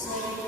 Amen.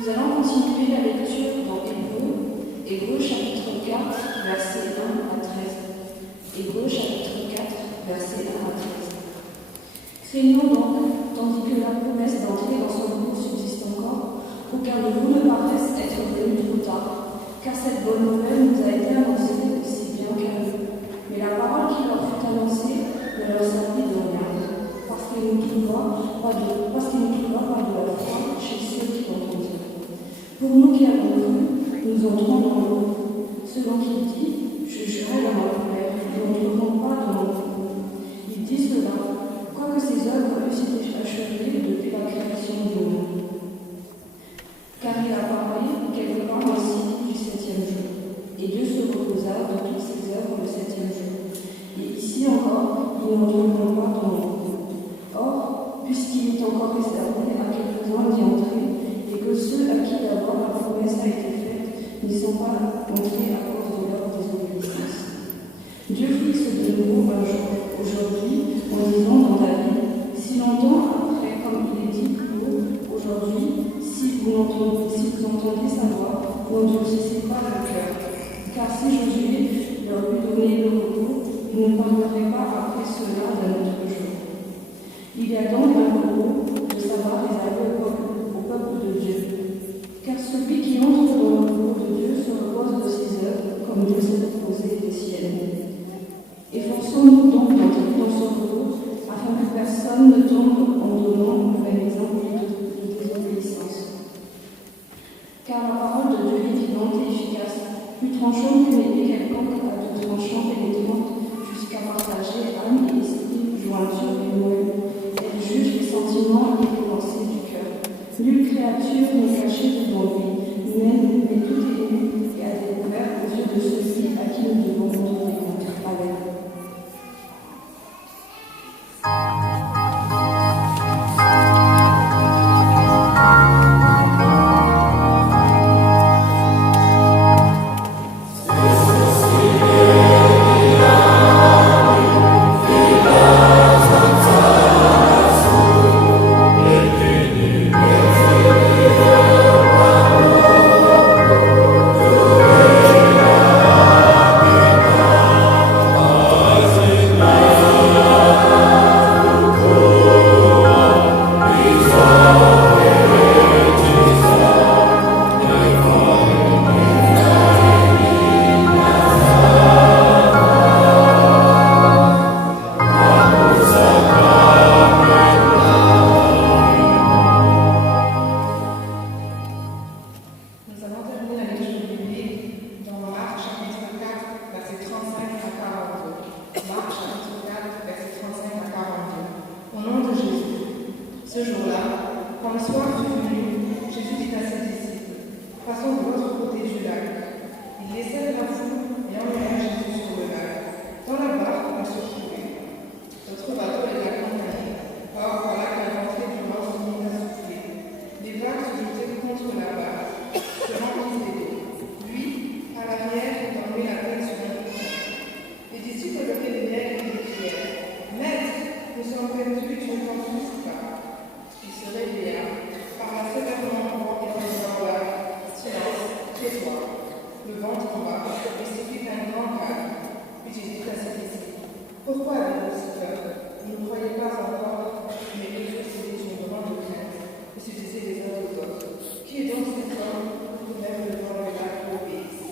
Nous allons continuer la lecture dans Hébreux chapitre 4, versets 1 à 13. Hébreux chapitre 4, versets 1 à 13. Craignons donc, tandis que la promesse d'entrer dans son groupe subsiste encore, aucun de vous ne paraisse être venu trop tard, car cette bonne nouvelle nous a été annoncée aussi bien qu'à eux. Mais la parole qui leur fut annoncée ne leur servit de rien, parce qu'il ne trouva pas de la foi chez ceux qui l'entendirent. Pour nous qui avons cru, nous entrons dans le groupe. Selon qu'il dit, je jurai dans ma colère, vous n'entreront pas dans mon groupe. Il dit cela, quoique ses œuvres eussent été achevées depuis la création du monde. Car il a parlé quelque part ainsi du 7e jour, et Dieu se reposa de toutes ses œuvres le 7e jour. Et ici encore, ils n'entreront pas dans mon groupe. Or, puisqu'il est encore réservé à quelques-uns d'y entrer, et que ceux à qui d'abord la promesse a été faite n'y sont pas entrés à cause de leur désobéissance. Dieu fixe de nouveau un jour, aujourd'hui, en disant dans David, si longtemps après, comme il est dit plus haut, aujourd'hui, si vous entendez sa voix, n'endurcissez pas le cœur. Car si Josué leur eût donné le repos, il ne parlerait pas après cela d'un autre jour. Il y a donc un repos de savoir réservé au peuple de Dieu. Car celui qui entre dans le repos de Dieu sera tranchant qu'une épée quelconque à deux tranchants pénétrante jusqu'à partager âme et esprit, jointure et moelle. Elle juge les sentiments et les pensées du cœur. Nulle créature n'est cachée devant lui, mais tout est nu et à découvert aux yeux de celui à qui nous devons rendre des comptes. Amen. Ce jour-là, quand le soir fut venu, Jésus dit à ses disciples, passons de l'autre côté du lac. Ils laissèrent la foule et emmenèrent Jésus sur le lac. Dans la barque, on se trouvait. Notre bateau les accompagnait. Or, voilà qu'à l'entrée du vent se mit à souffler. Les vagues se jetaient contre la barque, se remplissaient d'eau. Lui, à l'arrière, tombait la tête sur un bouton. Les disciples levaient les lèvres et les crièrent, Maître, nous sommes perdus, tu ne t'en soucies pas. Il se réveilla, parla sévèrement au vent et dans la silence, tais-toi. Le vent tomba, et se fit un grand calme. Puis il dit à ses disciples, pourquoi avez-vous si peur? Vous ne croyez pas encore, mais eux possédaient une grande crainte, et se disaient les uns aux autres, qui est donc cet homme pour même le vent et la obéissent?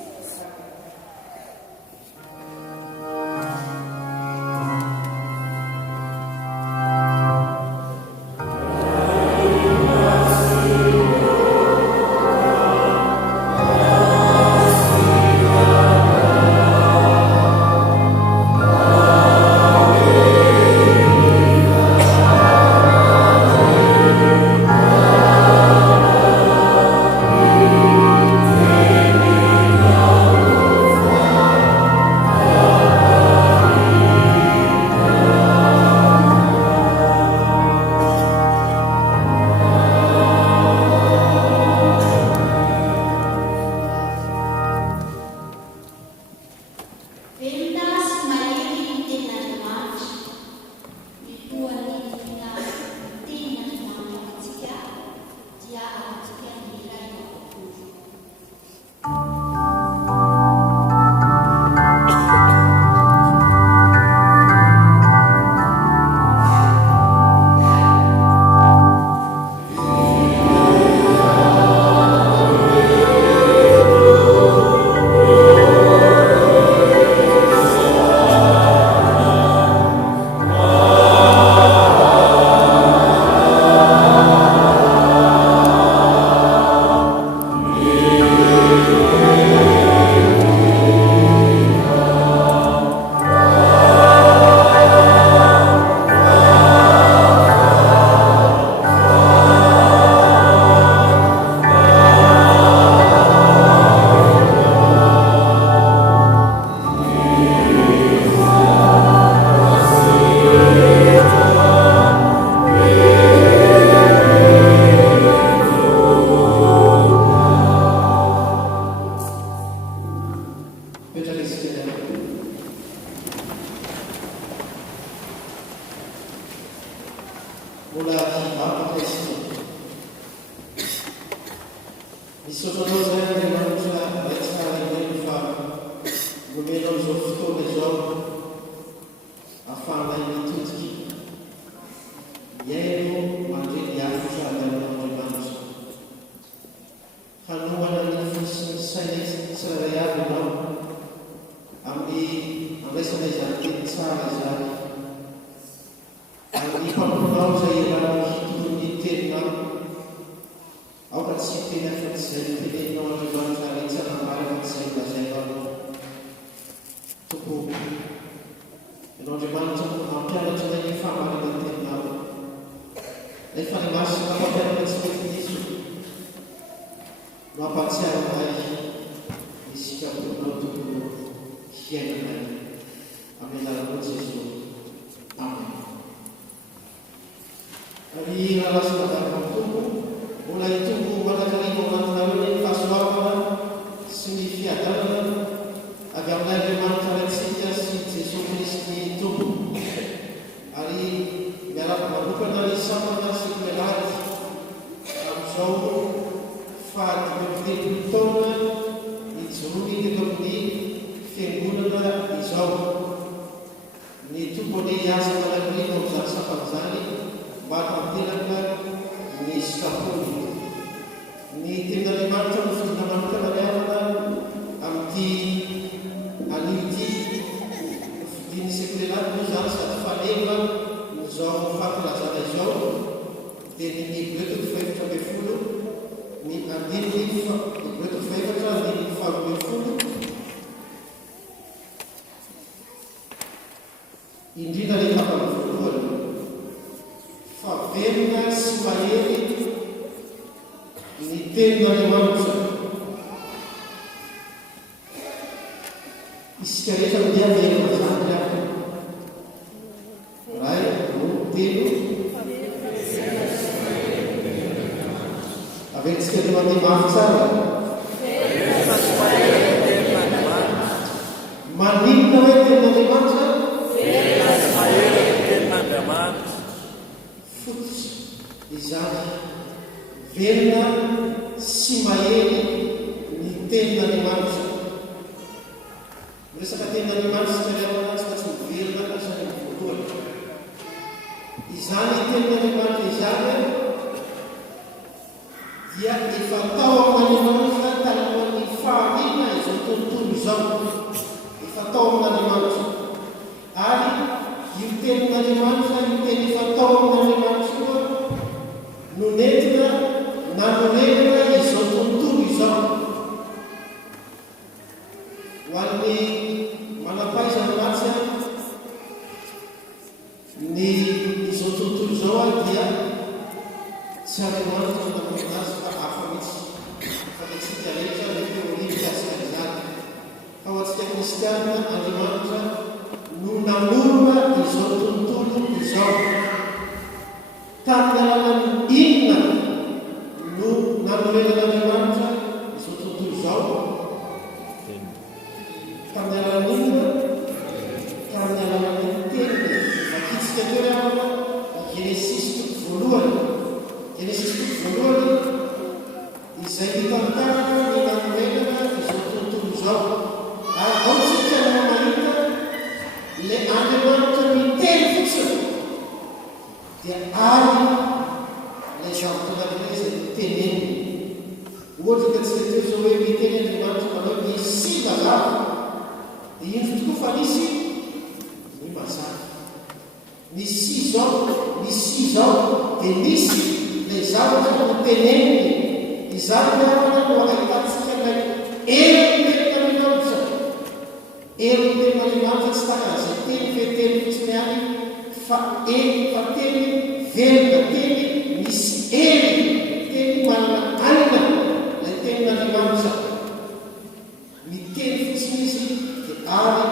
Auch als ich den Evangelien, die noch die Evangelien, die fiainanay amin'ny anarana Jesosy. Amen. Ary raha lasa madama tompo, mbola hitombo manan-karimo anatinareo ny fahasoavana sy ny fiadanana avy amin'ilay Andriamanitra raintsika sy Jesosy Kristy tompo. Ary miaraka manokana ny samana sy milady amin'izao fahadimy taona hijoroany teto amin'ny fiangonana izao. Ny tompony asa malagrino amin'izany safan'izany mba tanteraka ny sikapony. Ny tenin'Andriamanitra no fidina manokana ny avana amin'ity an'ity fidiny sekolelady moa zany sady faneva izao fampilazana izao dia ny Hébreux 12 ny andininy Hébreux 12 andininy 12 indrindra ny tapany voalohany fa velona sy mahery ny tenin'Andriamanitra. Isika rehetra dia velona zany aby ray no telo aventsika ny mandeha mafy tsara maninona hoe tenin'Andriamanitra fototsy izany velona sy mahery ny tenin'Andriamanitra. Resaka tenin'Andriamanitra sy tariavana tsy tsy mivelona kasany voalohany. Izany tenin'Andriamanitra izany dia efa tao amin'Andriamanitra talohan'ny fahaliana izao tontolo izao. Efa tao amin'Andriamanitra. Ary io tenin'Andriamanitra, io teny efa tao amin'Andriamanitra koa no nentina nanorenana izao tontolo izao. Ho an'ny manampaizana matsy ny izao tontolo izao dia tsy Andriamanitra no namonina azy fa hafa mihitsy. Fa ny tsika rehetra ny teoria mikasika izany. Fa ho antsika kristianina, Andriamanitra no namorona izao tontolo izao. Tamin'ny alalan'ny inona no nanorenan'Andriamanitra izao tontolo izao? Tamin'ny alalan'ny inona? Tamin'ny alalan'ny teniny. Makitsika teo rehavana Genesis voalohany. Genesis voalohany izay mitantaraka ny nanorenana izao tontolo izao. Ary ao tsika no mahita ilay Andriamanitra miteny fotsiny dia ary ilay zavatra izay miteneny. Ohatra ka tsika teo izao hoe miteny Andriamanitra manao ny si mazava. Dia ino tokoa fa nisy ny mazava. Ny si izao dia nisy ilay zavatra no teneniny. Izany rehavana no ahitantsika ilay hery tenin'Andriamanitra. Hery tenin'Andriamanitra tsy takan'izay teny feteny fotsiny any fa teny velona, teny misy hery, teny manana alina ilay tenin'Andriamanitra. Miteny fotsiny izy dia ary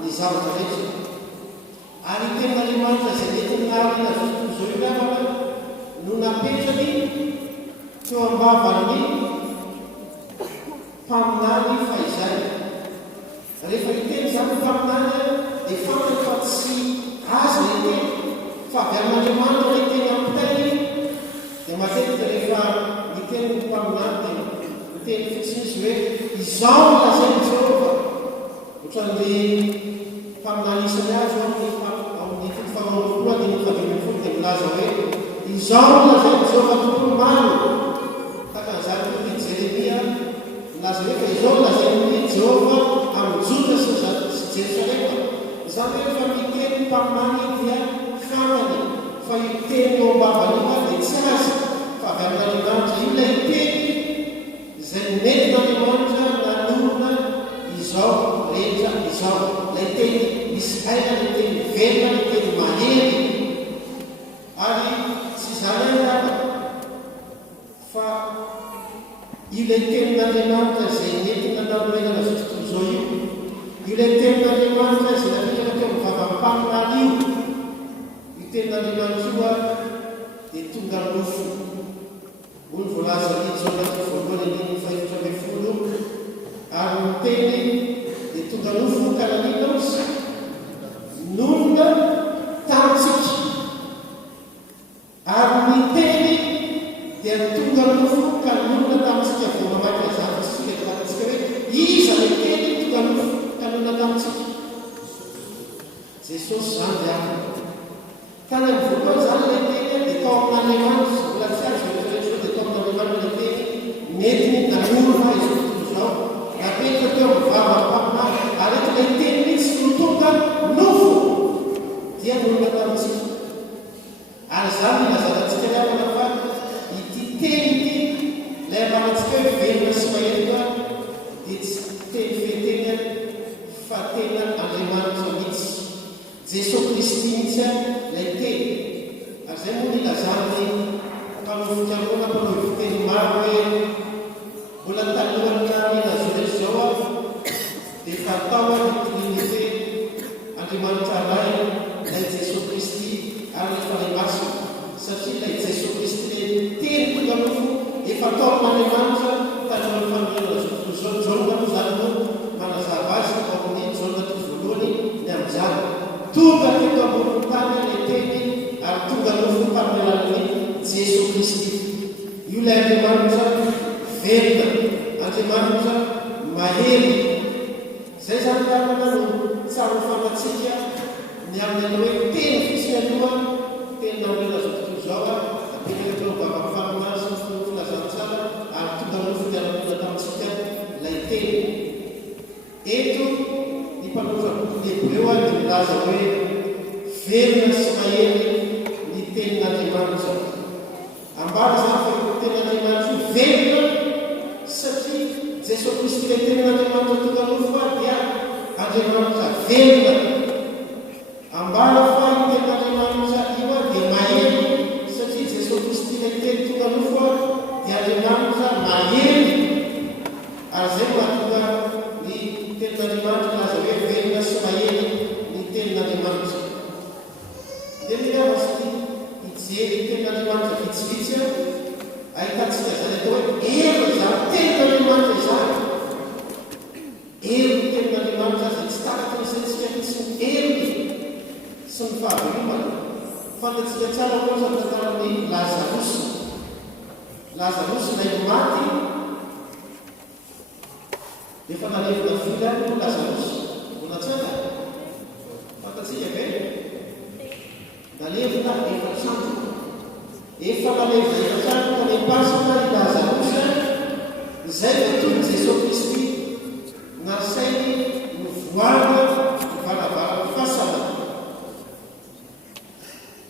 ny zavatra rehetra. Ary tenin'Andriamanitra izay netiny narina zao io rehavana no napetrany teo ambavan'ny mpaminany fahizay. Rehefa hiteny zany mpaminany dia fantany fa tsy azy ilay teny fa avy amin'Andriamanitra ilay teny ampitainy. Dia matetika rehefa miteny ny mpaminany dia miteny fotsiny izy hoe izao no lazainy Jehova. Ohatran'ny mpaminany isany azy amin'ny fito faharoapolo andininy faharoapolo dia milaza hoe izao no lazainy Jehova tompony maro. Takan'izany koa ny Jeremia milaza hoe fa izao no lazainy Jehova amin'ny Joda sy Jerosalema. Izany hoe rehefa miteny mpaminany dia fantany fa iteny eo ambavany dia tsy azy fa avy amin'Andriamanitra. Io ilay teny izay nentin'Andriamanitra nanorona izao rehetra izao. Ilay teny misy aina, ilay teny velona, ilay teny mahery. Ary tsy izany ihany fa io ilay tenin'Andriamanitra izay nentina nanorenana izao tontolo izao io ilay tenin'Andriamanitra izay napetraka teo mivava-paminany io, io tenin'Andriamanitra io dia tonga nofo. Hoy ny voalaza ny Jaonatiny voalohany ny 5:10 ary ny teny dia tonga nofo ka nanina ozy nonona tamintsika, ary ny teny dia tonga nofo ka nonona tamintsika. Vao mamaky azava tsika tamintsika hoe iza ny teny tonga nofo ka nonona tamintsika. Jesosy zany dia ako tany amin'ny voalohany zany ilay teny dia tao amin'Andriamanitra, mbola tsy azo rehetrarehetra dia tao amin'Andriamanitra ilay teny mety nanorona izao tontolo izao napetraka teo mivava-paminany, ary eto ilay teny mihitsy no tonga nofo dia nonona tamintsika. Ary zany ilazanantsika ny amana fa ity teny ity ilay amanantsika hoe velona sy mahery dia tsy teny feteny fa tena Andriamanitra mihitsy, Jesosy Kristy mihitsy ilay teny. Ary zay moa nilazany mpamofikarona mpanao fiteny maro hoe mbola talohan'ny nilazonay zao dia efa atao nitin'ilay Andriamanitra ray ilay Jesosy Kristy ary efa ilay masina, satria ilay Jesosy Kristy ilay teny tonga nofo efa atao amin'Andriamanitra talohan'ny faminana zao. Jaona moa zany no manazava azy ao amin'ny Jaonatiny voalohany ny amin'izany tonga teto ambony tany ilay teny ary tonga nofo tamin'ny alalan'ny Jesosy Kristy. Io ilay Andriamanitra velona, Andriamanitra mahery. Zay zany karana no tsara fanatsika ny amin'ny hoe teny fotsiny aloha, teny namena zao tontolo zao apetraka teo mivava-paminany sy ny filazantsara ary tonga nofo dia namena tamintsika ilay teny. Eto ny mpanofa boky Hebreo dia milaza hoe velona sy mahery ny tenin'Andriamanitra. Ambara zany fa io tenin'Andriamanitra io velona satria Jesosy Kristy ilay tenin'Andriamanitra tonga nofo dia Andriamanitra velona. Ambara fa io tenin'Andriamanitra io dia mahery satria Jesosy Kristy ilay teny tonga nofo dia Andriamanitra mahery. Ary zay mahatonga ny tenin'Andriamanitra laza hoe velona sy mahery ny tenin'Andriamanitra. Dia milavasy hijery tenin'Andriamanitra vitsivitsy ahitantsika zany atao hoe hery zany tenin'Andriamanitra izany. Hery ny tenin'Andriamanitra zay tsy takaty nysaintsika mihitsy ny hery sy ny fahavelomana. Fantatsika tsara koa zany tantaran'ny Lazarosy. Lazarosy ilay maty efa nalevina vila no Lazarosy, mbola tsara fantatsika ve? Nalevina efatrantoko, efa nalevina efatrantoko ny pasina ny Lazarosy. Zay dia toy Jesosy Kristy nasainy novoana ny varavara fahasamana.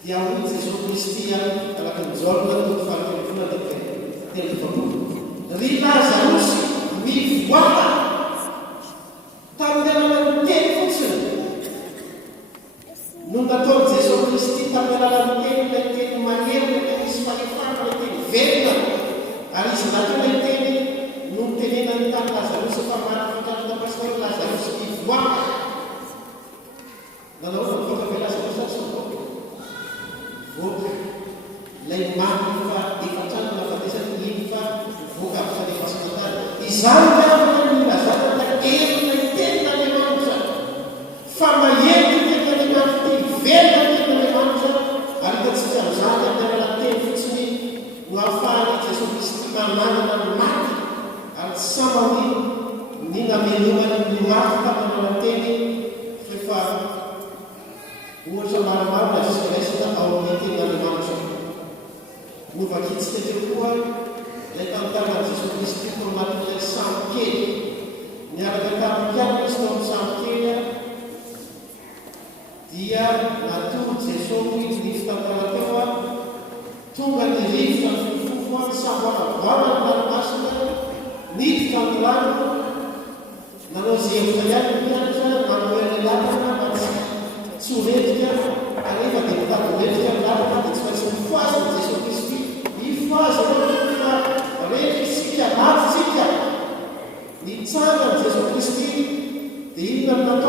Dia hoy Jesosy Kristy alaka ny Jaona toko fahatelo ry Lazarosy mivoana tamin'ny alalan'ny teny fotsiny. No nataony Jesosy Kristy tamin'ny alalan'ny teny, ilay teny mahery, ilay teny misy fahefana, ilay teny velona. Ary izy natao ilay teny no nitenenany tany Lazarosy fa maty fantatapasika hoe Lazarosy mivoana. Nanao fa mivoaka ve Lazarosy azy mivoaka? Voaka. Ilay maty fa efatrano nafatesany iny fa mivoaka amin'ny fanefasana tany. Izany amin'ny milazana ilay hery ilay tenin'Andriamanitra fa mahery ny tenin'Andriamanitra ty velona ny tenin'Andriamanitra. Ary hitantsika amin'izany amin'ny alalan'ny teny fotsiny no ahafahany Jesosy Kristy mananana ny maty ary tsy sambany ny namelomany ny maty tamin'ny alalan'ny teny fa ohatra maromaro na zisiraisina ao amin'ny tenin'Andriamanitra. Novakitsika teo koa ilay tantaran'i Jesosy Kristy tao anatin'ilay sambo kely. Niaraka tamin'ikany izy tao amin'ny sambo kely dia natory Jesosy ny fitantara teo tonga ny rivotra ny fofofo ny sambo anavoana ny ranomasina niditra amin'ny rano. Nanao zay hevitra ihany mianatra manao ilay lalana mba tsy horetika ary efa dia mitady horetika ny lalana dia tsy maintsy mifoazy ny Jesosy Kristy. Mifoazy fa rehetra isika maty tsika nitsanga ny Jesosy Kristy dia inona no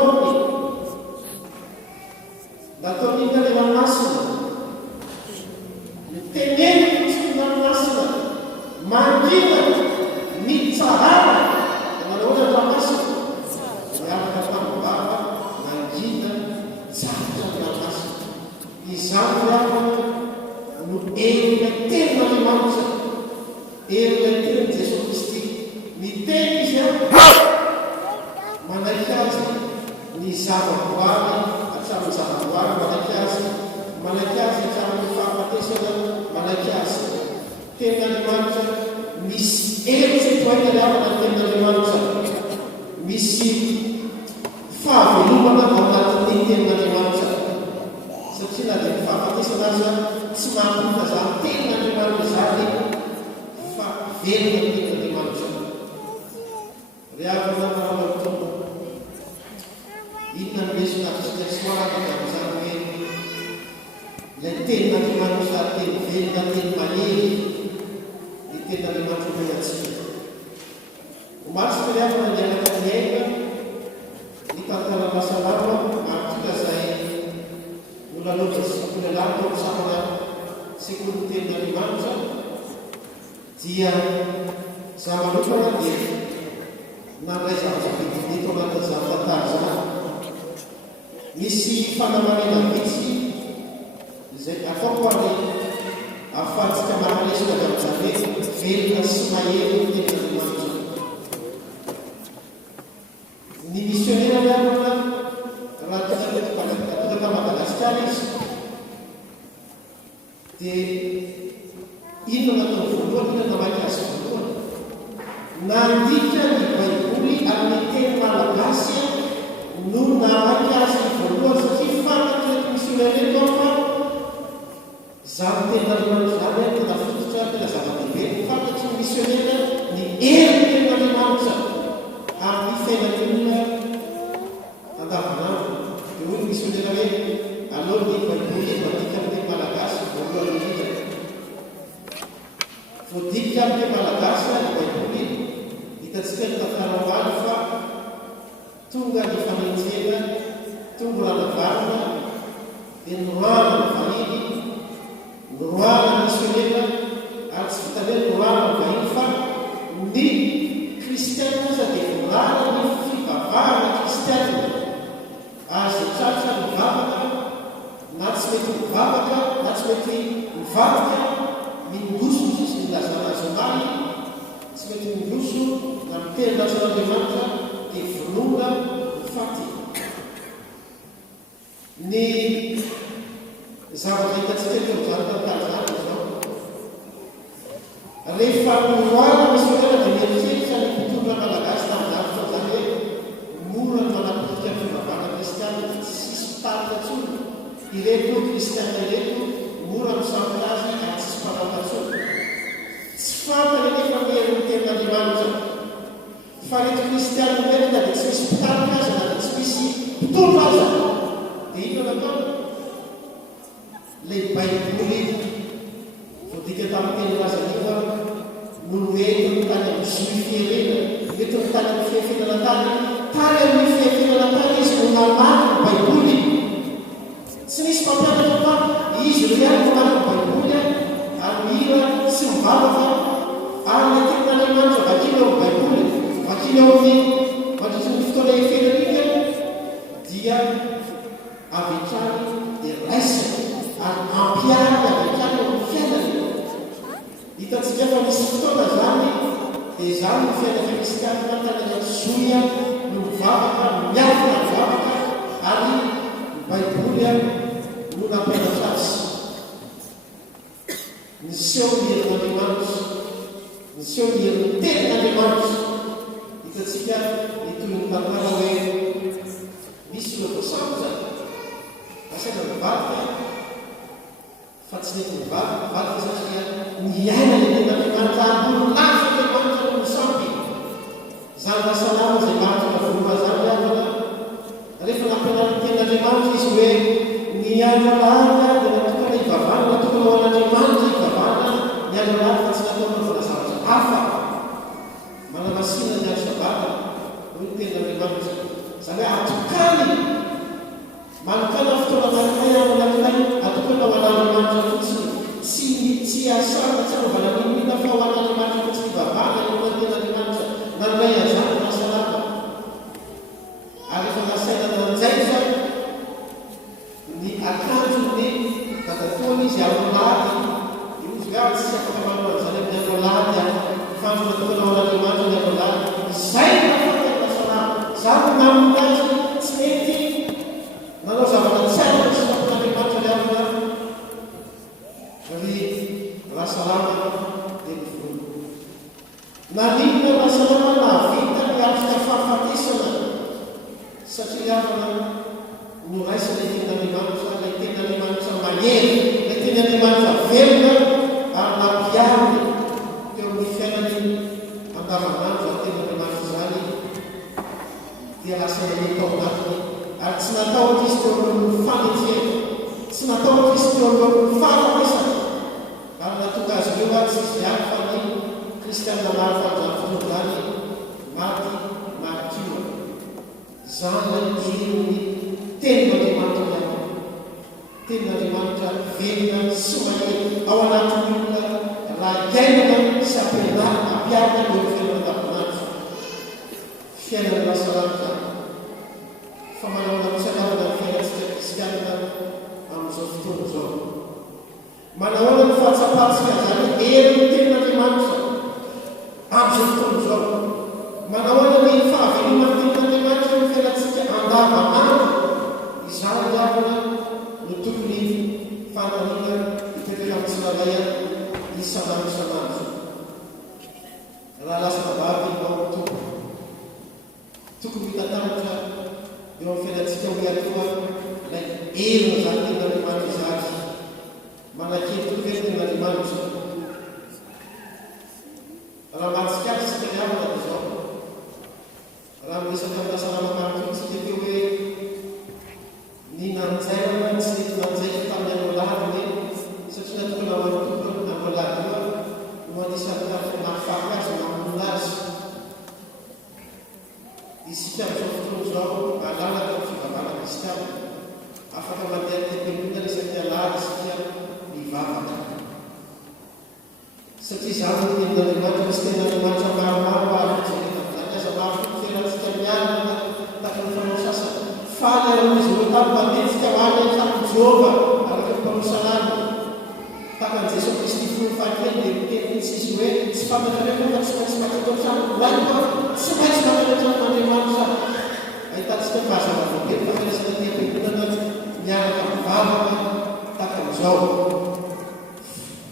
zavaboary hatramin'ny zavaboary malaky azy hatramin'ny fahafatesana malaky azy. Tenin'Andriamanitra misy hevitra toaina lavana tenin'Andriamanitra, misy fahavelomana ao anatin'ny tenin'Andriamanitra satria na dia fahafatesana azy tsy mampita zany tenin'Andriamanitra zany fa velona ny tenin'Andriamanitra. Rehefa nataraona tompo inona no lesona fitsika tsy manaraka amin'izany hoe ilay tenin'Andriamanitra teny velona teny mahery ny tenin'Andriamanitra omenatsika. Omatsika rehefa nandehanaka ny aina ny tantara mahasalama maritsika izay nolalova sekoly lalina ao samana sekoly ny tenin'Andriamanitra dia za manokana dia nandray zava-zabidinito anatin'izany tantara zany. Misy fanamarena vitsy izay ataoko ary ahafahantsika mahalesona avy amin'izany hoe velona sy mahery ny tenin'Andriamanitra. Ny missionnaire miarana raha tonga Madagasikara izy dia inona natao voalohany, inona namaky azy voalohany, nandika ny baiboly amin'ny teny malagasy no namaky azy voalohany satria fantatry ny missionnaire eto fa zany tenin'Andriamanitra zany tena fototra tena zava-dehibe. Fantatry ny missionnaire ny hery tenin'Andriamanitra amin'ny fiainan'ny olona andavanandro. Dia hoy ny missionnaire hoe aleo ny baiboly voadika amin'ny teny malagasy voalohany indrindra. Voadika amin'ny teny malagasy ny baiboly hitantsika ny tantara ambany fa tonga ny fanenjena, tonga ranavarana dia noroana ny vahiny, noroana ny missionnaire ary tsy vita hoe noroana ny vahiny fa ny kristianina kosa dia vorana ny fivavahana kristianina. Azy tratra mivavaka na tsy mety mivavaka na tsy mety mivavaka mindroso ny sisy ny laza nasionaly, tsy mety mindroso na miteny natsan'Andriamanitra dia vonona faty. Ny zavatra hitantsika eto amin'izany tantara zany izao, rehefa noroana missionnaire dia mieritreritra ny mpitondra malagasy tamin'izany fotoana zany hoe mora ny manapotika ny fivavahana kristianina, tsy sisy mpitarika intsony ireto kristianina ireto, mora misampy azy ary tsy sisy mpanampa intsony. Tsy fantany anefa ny herin'ny tenin'Andriamanitra fa reto kristianina ireto na dia tsy misy mpitarika azy na dia tsy misy mpitondra azy dia inona natao? Ilay baiboly voadika tamin'ny teny razanio no entiny tany amin'ny fiherena, entiny tany amin'ny fihefinana tany amin'ny fihefinana tany izy no namaky ny baiboly. Tsy misy mampianatra fa izy ro ihany no namaky ny baiboly ary mihira sy mivavaka ary ny tenin'Andriamanitra vakina ao ny baiboly, vakina ao ny mandritra ny fotoana efenana iny dia avy hatrany dia raisiny ary ampiary avy hatrany ao amin'ny fiainany. Hitantsika fa misy fotoana zany dia zany ny fiainana kristianina tanana zoia no mivavaka, miafina mivavaka ary ny baiboly no nampianatra azy. Niseho ny herin'Andriamanitra, niseho ny herin'ny tenin'Andriamanitra. Hitantsika itoy ny tantara hoe misy lofasamo zany asaina mivavaka fa tsy mety mivavaka satria ny aina ny tenin'Andriamanitra ambony lafi Andriamanitra no misampy. Zany mahasalama izay maritra voa zany avana rehefa nampianarany tenin'Andriamanitra izy hoe ny andro lahatra dia natokana hivavahana, natokana ho an'Andriamanitra hivavahana ny andro lahatra fa tsy natao naovana zavatra hafa. Manamasina ny andro sabata hoy ny tenin'Andriamanitra zany hoe atokany manokana fotoana anankiray anankiray atokana ho an'Andriamanitra fotsiny, tsy asana tsy anaovana minina fa ho an'Andriamanitra fotsiny hivavahana ny ho tenin'Andriamanitra nanray azany mahasalama. Ary efa nasaina nanjay zany ny akanjony dadatoany izy amin'ny lahady izy hoe tsy afaka manao an'izany amin'ny andro lahady fandro natokana ho an'Andriamanitra ny andro lahady. Izay no nahafaty ny mahasalama, zany namina azy tsy mety naninona mahasalama navita miarika fahafatesana satria avana noraisana ten'Andriamanitra lay ten'Andriamanitra mahery lay ten'Andriamanitra velona ary nampiariny teo amin'ny fiainany andavanandro ten'Andriamanitra zany dia lasa tao anatiny ary tsy natahotra izy teo amin'ny fanetjena tsy natahotra izy teo amin'ny fahafatesana ary natonga azy ireo a tsy izy ihany fa ny kristianina maro fanjany zany maty martio zany irony tenin'Andriamanitra tenin'Andriamanitra velona sy mahery ao anaty olona raha iainana sy ampianarina ampiarina eo velona andavanandro fiainana mahasalama zany fa manao mitsanavana ny fiainantsika kristianina amin'izao fotoana izao manahoana ny fahatsapatsika zany erin'ny tenin'Andriamanitra amin'izao fotoana izao manahoana ny fahavelomany tenin'Andriamanitra ny fiainantsika andavanandro izany avana no tokony fananina hipetraka amin'ny tsirairay isanandro raha lasa nabavy ao tokony hitantaratra eo amin'ny fiainantsika hoe atoa lay erina zany tenin'Andriamanitra izany manakely tokoe tenin'Andriamanitra raha matsika azy sika ny avana dia zao raha miresaka amin'ny asalamamaro tsika teo hoe ny nanjairana tsy nety nanjaika tamin'ny anoalady satria natokana ho any tompony anoalady io no anisany nafaky azy mamonina azy isika amin'izao fotoana izao alalaka ny fivavahana kristiana afaka mandeha tempelona resaky alady isika mivavaka satria zany ny tenin'Andriamanitra sy tenin'Andriamanitra maromaro aryzany aza maro fiainantsika miarina taka ny fanao sasana faly izy ireo tamy mandetsika hoany tamin'ny Jehova araka ny mpanosanany taka ny Jesosy Kristy folo fahatelo dia miteny tsy izy hoe tsy fantatrareo fa tsy maintsy makatao trano laiko tsy maintsy makatao trano ahitatsika fahazavavbe fa fiainasika tempelonana miaraka mivavaka taka n'izao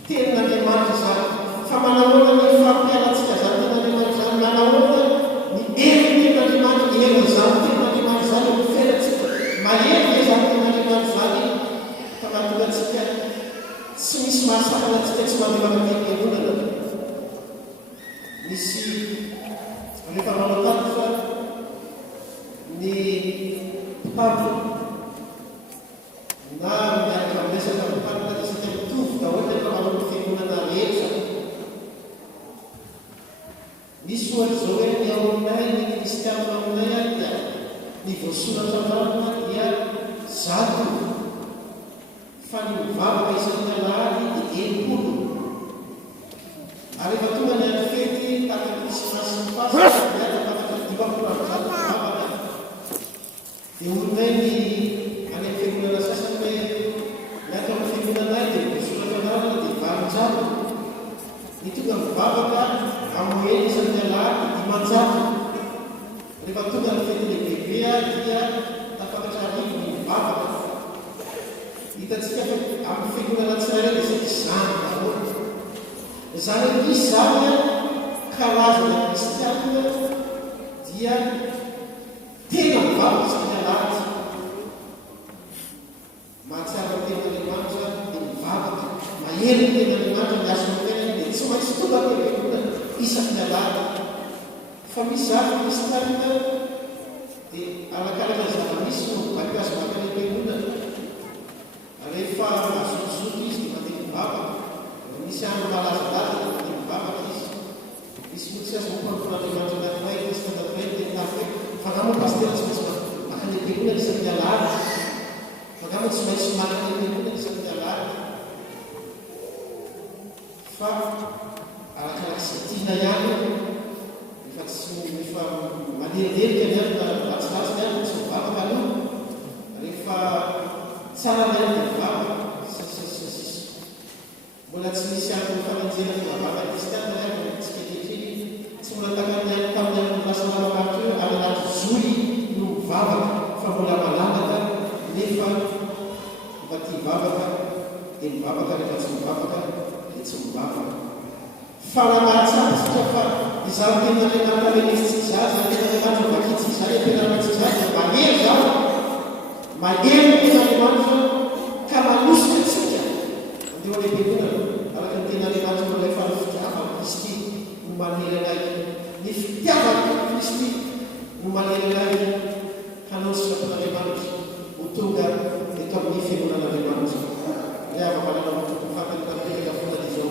tenin'Andriamanitra zany fa manahoana ny fampianantsika zany tenin'Andriamanitra zany manahoana ny hery tenin'Andriamanitra hery zany tenin'Andriamanitra zany ny fiainantsika mahery zany tenin'Andriamanitra zany fa mahatonga atsika tsy misy mahasakana atsika tsy mandevaka tempelonana misy rehefa manao tato fa ny mpampo na miaraka miresaka miparina isika mitovy daholo rehefa manao ny fiangonana rehetra misy ohatra zao hoe ny ao aminay ny kristianina aminay any dia ny voasoratra marina dia zato fa ny mivavaka isan'ny alahady dia enimpolo ary efa tonga ny any fety taka krismasy pasika miaraka afaka dimapolo amin'ny zato mivavaka dia olonay ny any amin'ny fiangonana sasany hoe miaraka amin'ny fiangonanay dia voasoratra marina dia valonjato ny tonga mivavaka amin'ny hoe isan'ny alahady dimanjato rehefa tonga ny fety lehibebea dia tafakatra arivo ny mivavaka hitatsika amin'ny fiangonana tsirairay dia zay izany daholo zany hoe misy zany karazana kristianina dia tena mivavaka isan'ny alahady mahatsiaro tenin'Andriamanitra dia mivavaka mahery ny tenin'Andriamanitra miasa ny fiainany dia tsy maintsy tonga tempelonana isan'ny alahady fa misy zany kristianina dia arakaraka zava-misy no mampiasa maka ny tempelonana rehefa mazotozoto izy dia mandeha mivavaka misy andro malazalaza dia mandeha mivavaka izy misy moa tsy azy mampanon'Andriamanitra anankiray kristiana anankiray dia tafe fangamo pastera tsy maintsy maka ny tempelonana isan'ny alahady fangamo tsy maintsy maka ny tempelonana isan'ny alahady fa arakaraka sy tiana ihany efa tsy efa malerilerika ny any na latsilatsy ny any tsy mivavaka aloha rehefa tsara ny any dia mivavaka mbola tsy misy any fananjena fivavaka kristianina ihany tsika kehitriny tsy mbola takany any tamin'ny any mahasalamamatro eo any anaty zoly no mivavaka fa mbola malalaka nefa mba tia mivavaka dia mivavaka rehefa tsy mivavaka dia tsy mivavaka fa raha mahatsapitsika fa izaho tenandriamanitra renesy tsy zaza tenandriamanitra vakitsy izay tenandriamanitra tsy zaza mahery zaho mahery tenandriamanitra ka manosika tsika andeo alehibe araka ny tenandriamanitra malay fa ny fitiavana Kristy no manery anay ny fitiavana Kristy no manery anay hanao ny sitrapon'andriamanitra ho tonga eto amin'ny fiangonan'andriamanitra miava manana fatany tampelaka fonany izao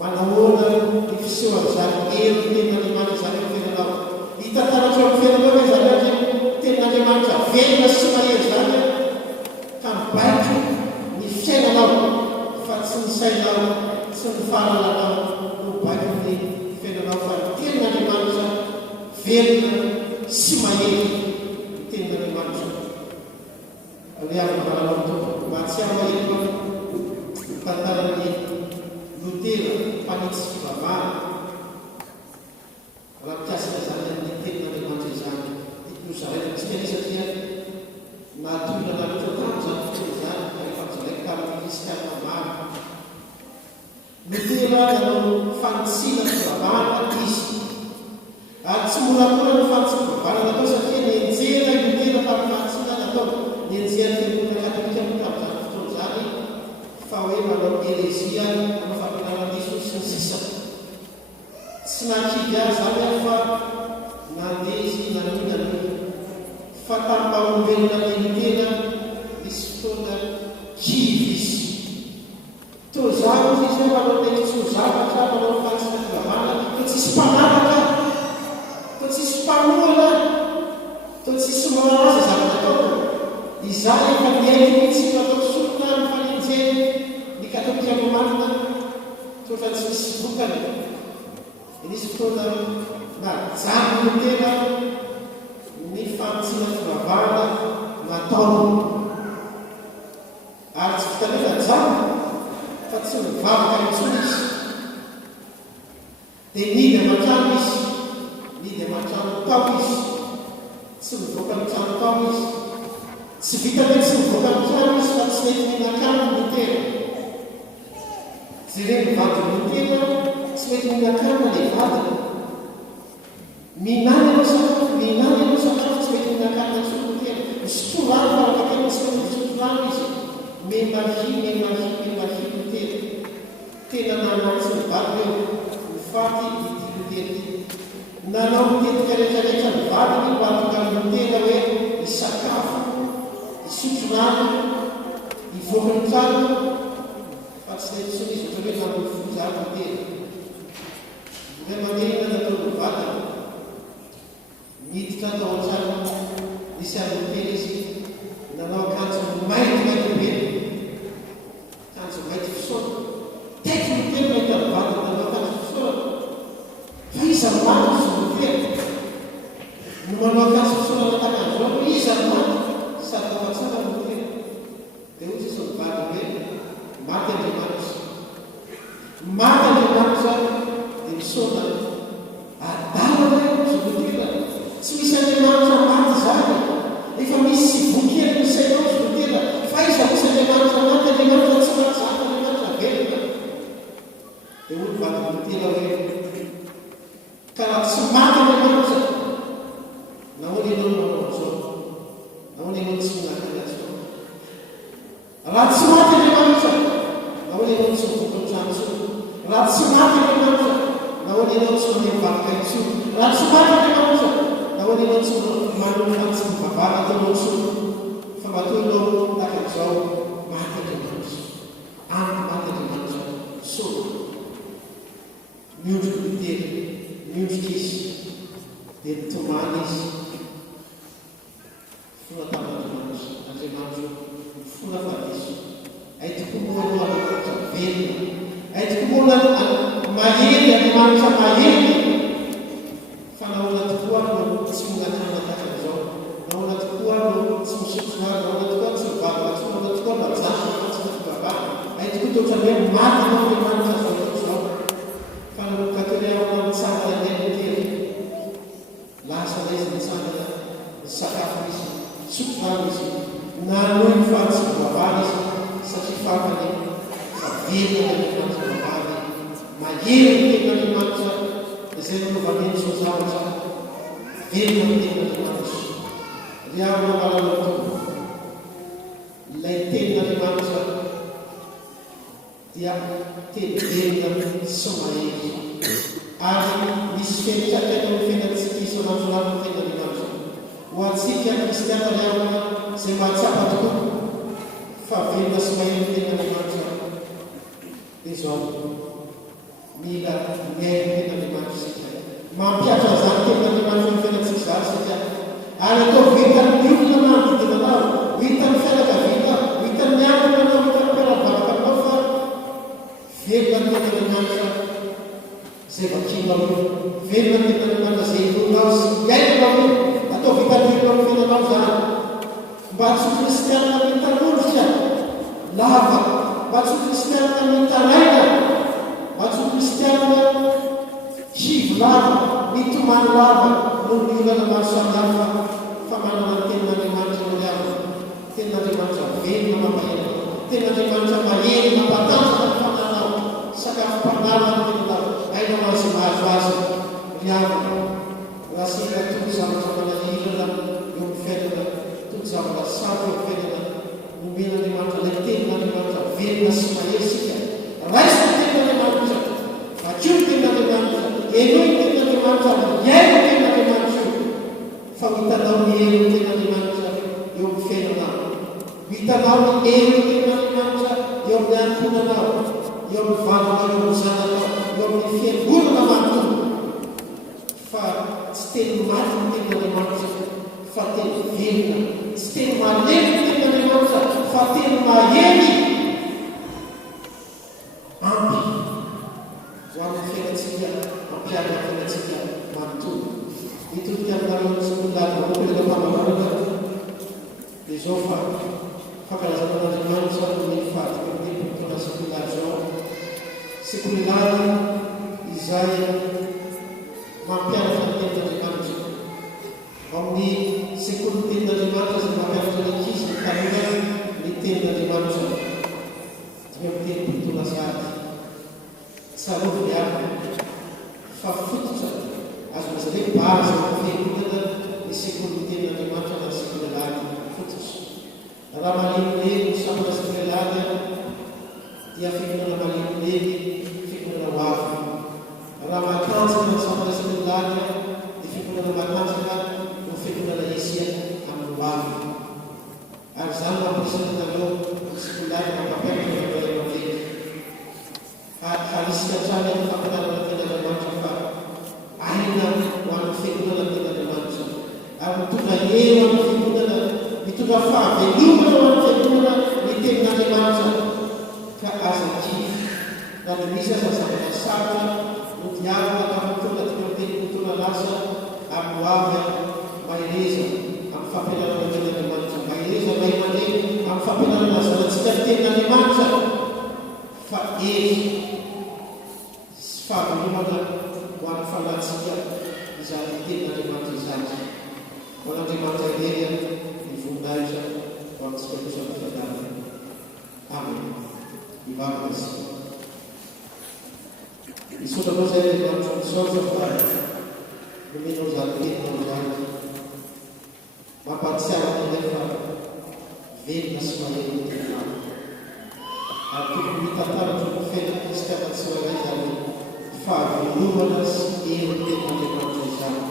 manahoana ny fisehoan'izany hery tenandriamanitra izany amin'ny fiainanao hitantaratra amin'ny fiainanao hoe zany atre tenandriamanitra velona sy mahery zany ka mibaiko ny fiainanao fa tsy ny sainao sy ny fahalalànao no baiko ny fiainanao fa ny tenandriamanitra velona sy mahery ny tenandriamanitra aleavana mananao tompo mahatsiaro eto tantarany Lutera mpanitsy fivavahana raha mikasika zany amin'ny tenandriamanitra izany nosaraitsika ny satria nahatolana loatra tamy zany fotoana zany rehefa mizaraika tamin'ny kristianina maro Lutera nanao fanitsina fivavahana izy ary tsy moramora ny fanitsina fivavahana natao satria nienjera Lutera tamin'ny fanitsina natao nienjera fiangonana katolika mo tamin'izany fotoana zany fa hoe manao herezia manao fampianarana-diso sy ny sisa tsy nakidy azy zany aho fa nandezy nanonany fa tampaolombelona ny Lutera misy fotoana kivy izy tozavo izy hoe manao ndraiky tsy ho zavatra manao fanitsina fivavahana to tsisy mpanaraka to tsisy mpamoana to tsisy malaza zavatra ataoko izany efa niaiko mihitsy ataoko solona ny fanenjeny ny katolika romanina tofa tsy misy vokany nisy fotoana najano Lutera ny fanitsina fivavahana nataony ary tsy vitanefa jano fa tsy mivavaka intsony izy dia nidy aman-trano izy nidy aman-trano tao izy tsy mivoaka ny trano tao izy tsy vita hoe tsy mivoaka ny trano izy fa tsy mety mihinan-kano ny Lutera zay hoe mivady Lutera tsy mety mihinan-kano le vadiny minany anao sakafo tsy mety mihinan-kano na tsony Lutera misotro rano faraka tena tsy mety misotro rano izy memahi Lutera tena nanao tsy mivady eo mifaty ity Lutera ity nanao mitetika rehetrarehetra mivadiny ho atonga Lutera hoe isakafo isotro rano ivoaka ny trano fa tsy mety tsony izy ohatra hoe nanao fozary Lutera ray mandelina natao mivadiny miditra tao an-trano nisy any Lutera izy nanao akanjo mainty be akanjo mainty fisaona taiky Lutera mahita mivadiny nanao akanjo fisaona fa iza maty izy Lutera no manao akanjo fisaona natakan'izao iza maty sady tafatsara Lutera dia ozy izy mivadiny hoe maty Andriamanitra dia misaona adala hoe izy Lutera tsy misy Andriamanitra maty zany efa misy vokely ny sainao izy Lutera fa iza misy Andriamanitra maty Andriamanitra tsy maty zany Andriamanitra velona dia olo mivadiny Lutera hoe ka raha tsy maty Andriamanitra nahoana ianao manao an'izao nahoana ianao tsy minakana zao raha tsy maty Andriamanitra nahoana ianao tsy mivoaka ny trano intsony raha tsy maty Andriamanitra nahoana ianao tsy mandeha mivavaka intsony raha tsy maty Andriamanitra nahoana ianao tsy manao tsy mivavaka ataonao intsony fa matoa ianao takan'izao maty Andriamanitra amiko maty Andriamanitra soa miondrika Lutera miondrika izy dia nitomany izy fona tamin'Andriamanitra Andriamanitra fona fadiso ay tokoa moa Andriamanitra velona ay tokoa moa mahery Andriamanitra mahery fa nahoana tokoa no tsy mihinan-kano takan'izao nahoana tokoa no tsy misotro rano nahoana tokoa tsy mivavaka nahoana tokoa majano fantsina fivavahana ay tokoa toatra hoe maty nao Andriamanitra zao fa no katolika mitsangana ny Lutera lasa na izy mitsangana ny sakafo izy sotro rano izy nanohy ny fantsy fivavahana izy satria fantany fa velona Andriamanitra mivavy mahery ny ten'Andriamanitra zay manovameny so zavatra velona tenin'Andriamanitra ry avana malalatoa ilay tenin'Andriamanitra dia teny velona sy mahery ary misy felitra tena amin'ny fiainantsika isan'andro ny tenin'Andriamanitra ho antsika kristiana ry avana izay mahatsapa tokoa fa velona sy mahery tenin'Andriamanitra dia zao mila mihaino tenin'Andriamanitra isika mampiatra zany tenin'Andriamanitra ny fiainantsika zany satria ary atao vitan'ny olona manodidina anao, vitan'ny fianakaviana, vitan'ny ambina anao, vitan'ny mpiara-mivalaka anao fa velona tenin'Andriamanitra izay vakianao io, velona tenin'Andriamanitra izay ilonao sy miainanao io, atao vitan'ny olona amin'ny fiainanao zany mba tsy ho kristianina mitan'olitra lava, mba tsy ho kristianina mitaraina, mba tsy ho kristianina hivolava, mitomany lava noho ny olana maro samihafa fa manana ny tenin'Andriamanitra no liavana. Tenin'Andriamanitra velona mampahelana, tenin'Andriamanitra mahery mampatanjaka ny fananao, sakafo mpanala ny teninao, ainao azy mahazo azy liavana. Raha sika toko zavatra manahirana eo amin'ny fiainana, toko zavatra sato eo amin'ny fiainana, nomen'Andriamanitra ilay tenin'Andriamanitra velona sy mahery sika. Raisa ny tenin'Andriamanitra, vakio ny tenin'Andriamanitra, enoy ny tenin'Andriamanitra, miaino ny tenin'Andriamanitra io. Fa hitanao ny elo ny tenin'Andriamanitra eo amin'ny fiainanao, hitanao ny elo ny tenin'Andriamanitra eo amin'ny ankonanao, eo amin'ny valinao, eo amin'ny zananao, eo amin'ny fiangonana manontolo. Fa tsy teny maty ny tenin'Andriamanitra fa teny velona, tsy teny malemy ny tenin'Andriamanitra fa teny mahery ampy zo amin'ny fiainantsika, mampiaraka ny fiainantsika manontolo. Mitodika aminareo sy molavo mampelaka mpamavarana dia zao fa fankalazana an'Andriamanitra ny fatika amin'ny mpitona sekolary zao sekolary izay mampiaraka ny tenin'Andriamanitra amin'ny sekoly ny tenin'Andriamanitra izay mampiaraka ny ankizy ny tanora ny tenin'Andriamanitra dia amin'ny mpitona sady tsarovy aby fa fototra azo mazare bazy amin'ny fiangonana ny sekoly ny tenin'Andriamanitra na sekolelady fototra. Raha malemilemy ny samana sekolelady dia fiangonana malemilemy fiangonana ho avy. Raha matanjaka ny samana sekolelady dia fiangonana matanjaka no fiangonana esia amin'ny ho avy. Ary zany mampisana nareo ny sekolelady mampiaraka ny amavely. Harisika trany amin'ny fampianarana tenin'Andriamanitra fa aina ho amin'ny fiangonana tenin'Andriamanitra ary mitondra eo amin'ny fiangonana, mitondra fahavelomana ho amin'ny fiangonana ny tenin'Andriamanitra ka aza kify na ny misy aza zavatra sarotra no diavina ka mitondra tika miteny-potona lasa amin'ny ho avy mahereza amin'ny fampianarana tenin'Andriamanitra, mahereza mahay aman-dreny amin'ny fampianarana zanantsika ny tenin'Andriamanitra fa ery fahavelomana ho amin'ny fanahintsika izany tenin'Andriamanitra izany. Ho an'Andriamanitra irery ny voninahitra ho amintsika kosa ny fiadarana. Amen. Ivavaka isika. Misaotra koa izay Andriamanitra misaotra fa nomenao izany teninao izany mampahatsiaro ilay fa velona sy mahery ny teninao. Ary tokony mitantaratra ny fiainana kristiana tsirairay izany fahavelomana sy elo tenin'Andriamanitra izany.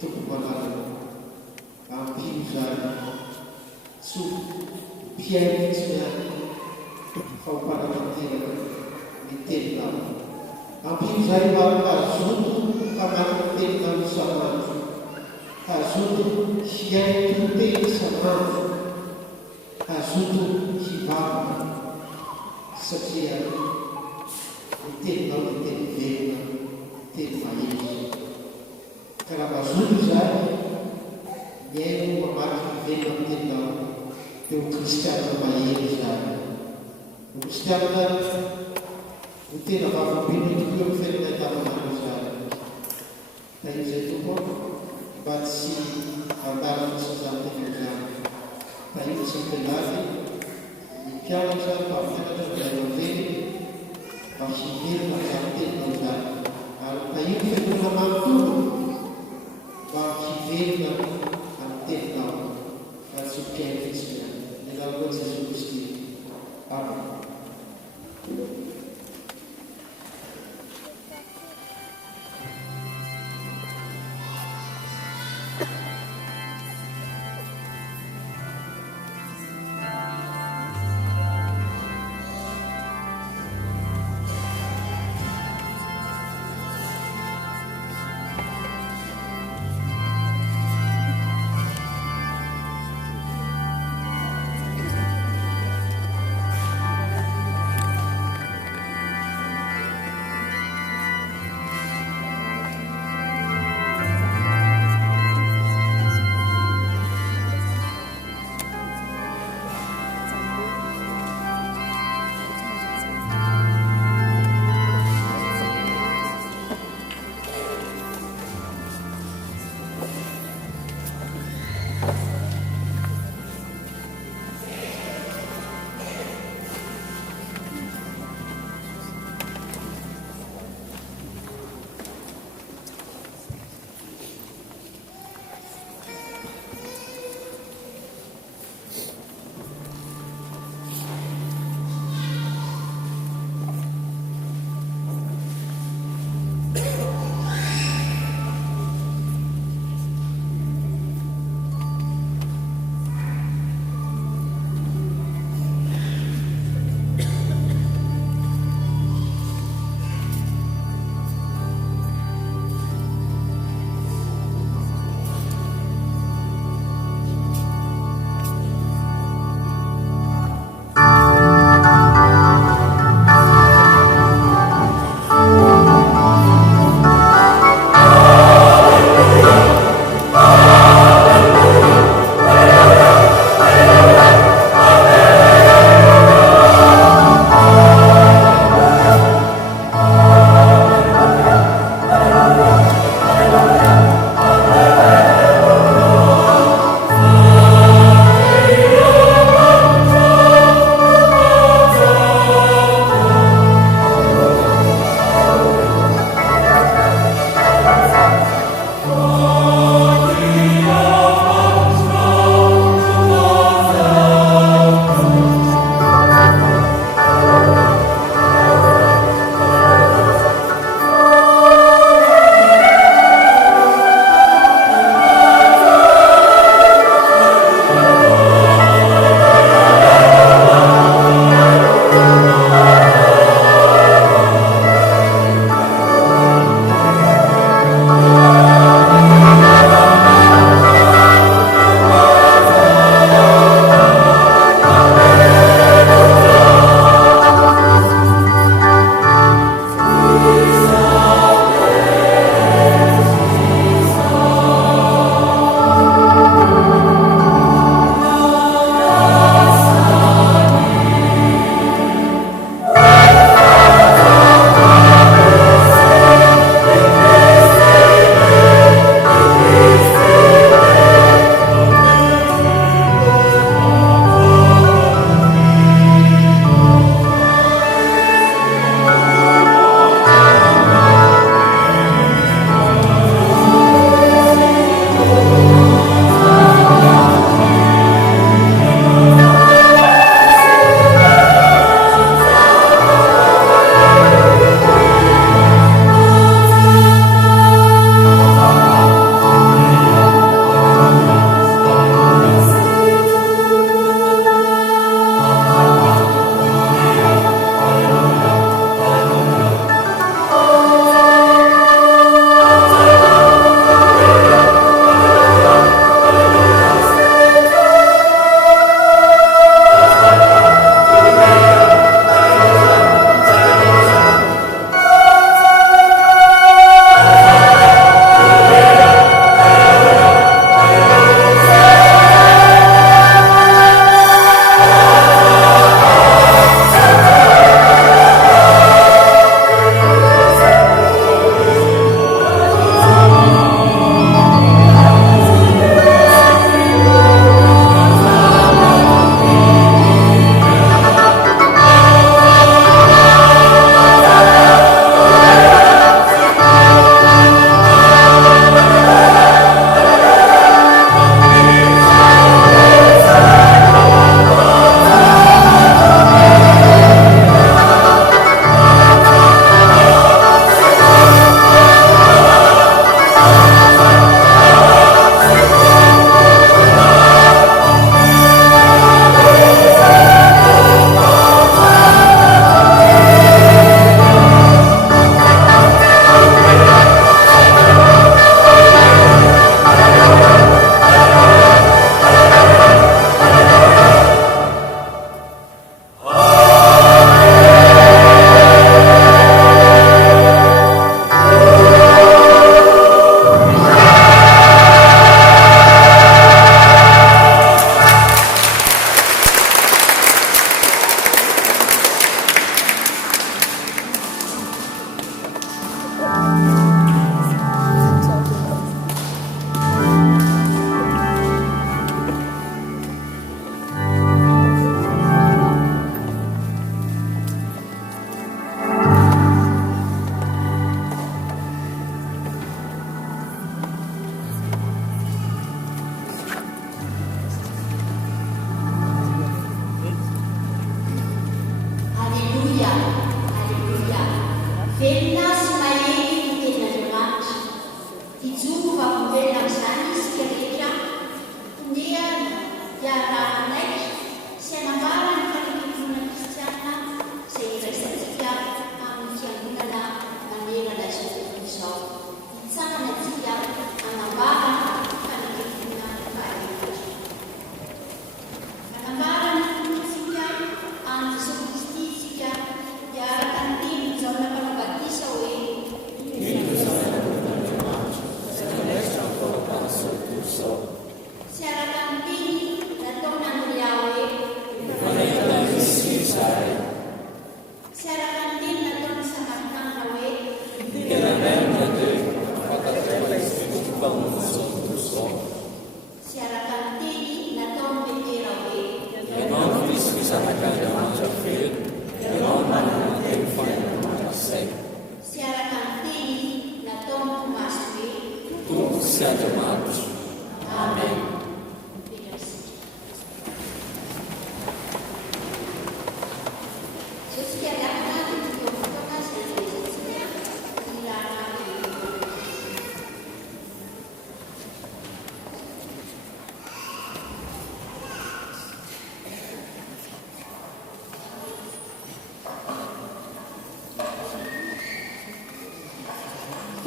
Tokony manarana ampio izany tsy mpiaino tsy miany fa ho mpanantanteraka ny teninao. Ampio izay mba hazoto hamaky ny teninao isan'andro, hazoto hiaino teny isan'andro, hazoto hivavaka satria ny teninao ny teny velona, teny mahery. Ka raha mazoto izay miaino mamaky ny velona amin'ny teninao dia ho kristianina mahery izany. Ho kristianina ho tena vavim-bino tokoa eo amin'ny fiainana andavanandro izany. Na izay tokoa mba tsy handalo fotsiny izany tena izany. Na io tsy mitelady ny mpianatra mpampianatra ny aman'ireny mba hivelona izany teninao izany taio fendolamam tudo hiverina amin'ny teny tao ary sopitrainy fisika ny lalao Jesosy Kristy. Amen.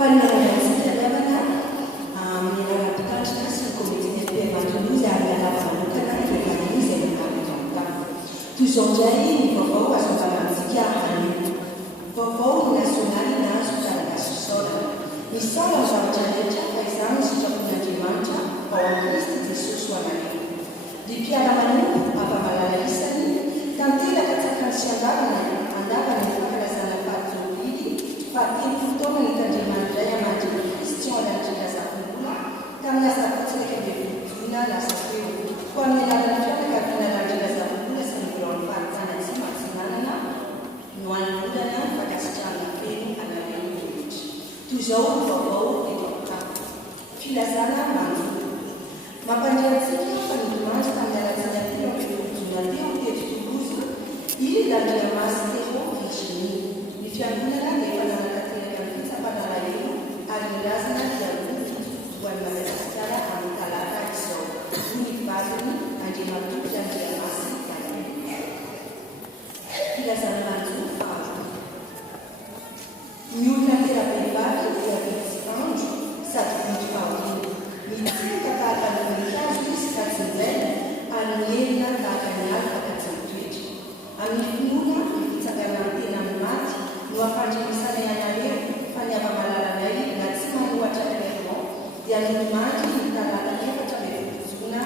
Fannarantsika lavana amin'ny raram-pitantrana sy ny komitina fiavan-toloza ary alava manokana rehefa izy amin'n'aritra. Toy izao indray ny vaovao azo ambarantsika anio. Vaovao nasionaly na sotaragasi saola. Ny saola ny zavatra rehetra fa izany sitrapon'Andriamanitra ao amin'ny Kristy Jesosy ho anareo. Ny mpiara-manompo afa-malala isany tanteraka tsakany sy andavana ny fankalazana fahatolily fa 10 taona nitandriamanitra iray amandriny Kristy ao anatreha zafon'olona tamin'ny asabotsy 1 jona lasa feo ho amin'ny alalan'ny fianakaviana landrena zafon'olona sy ny volan'ny fahatana tsy matsinanana no anolorana fakasitrahana feno anareo rehetra. Toy izao vaovao eto amin'ny filazana manjono. Mampandriantsika fa nidimandry tamin'ny alatsina telo amin'ny jona teo teto Toloza i Landriamasy Tero Virginie. Ny fiangonana dia efa nanantanteraka ny fitsapana-lahelo ary nirazana dia ho an'ny Madagasikara amin'ny talata izao. Hoy ny vadiny Andriamatoky Landriamasy Tero. Filazana manjono faharoa. Ny olona tera-behivavy dia vitsy andro sady vitsy fahoriana. Mitsika tahaka ny voninkazo izy ka tsy milaina ary mierina tahaka ny alina ka tsy mitoetra. Amin'ny finoana ny fitsanganan'ny tena ny maty no ampandrinisanay anareo fa ny afa-malalanay na tsy manohatra clairement dia nodimandry ny talata 14 jona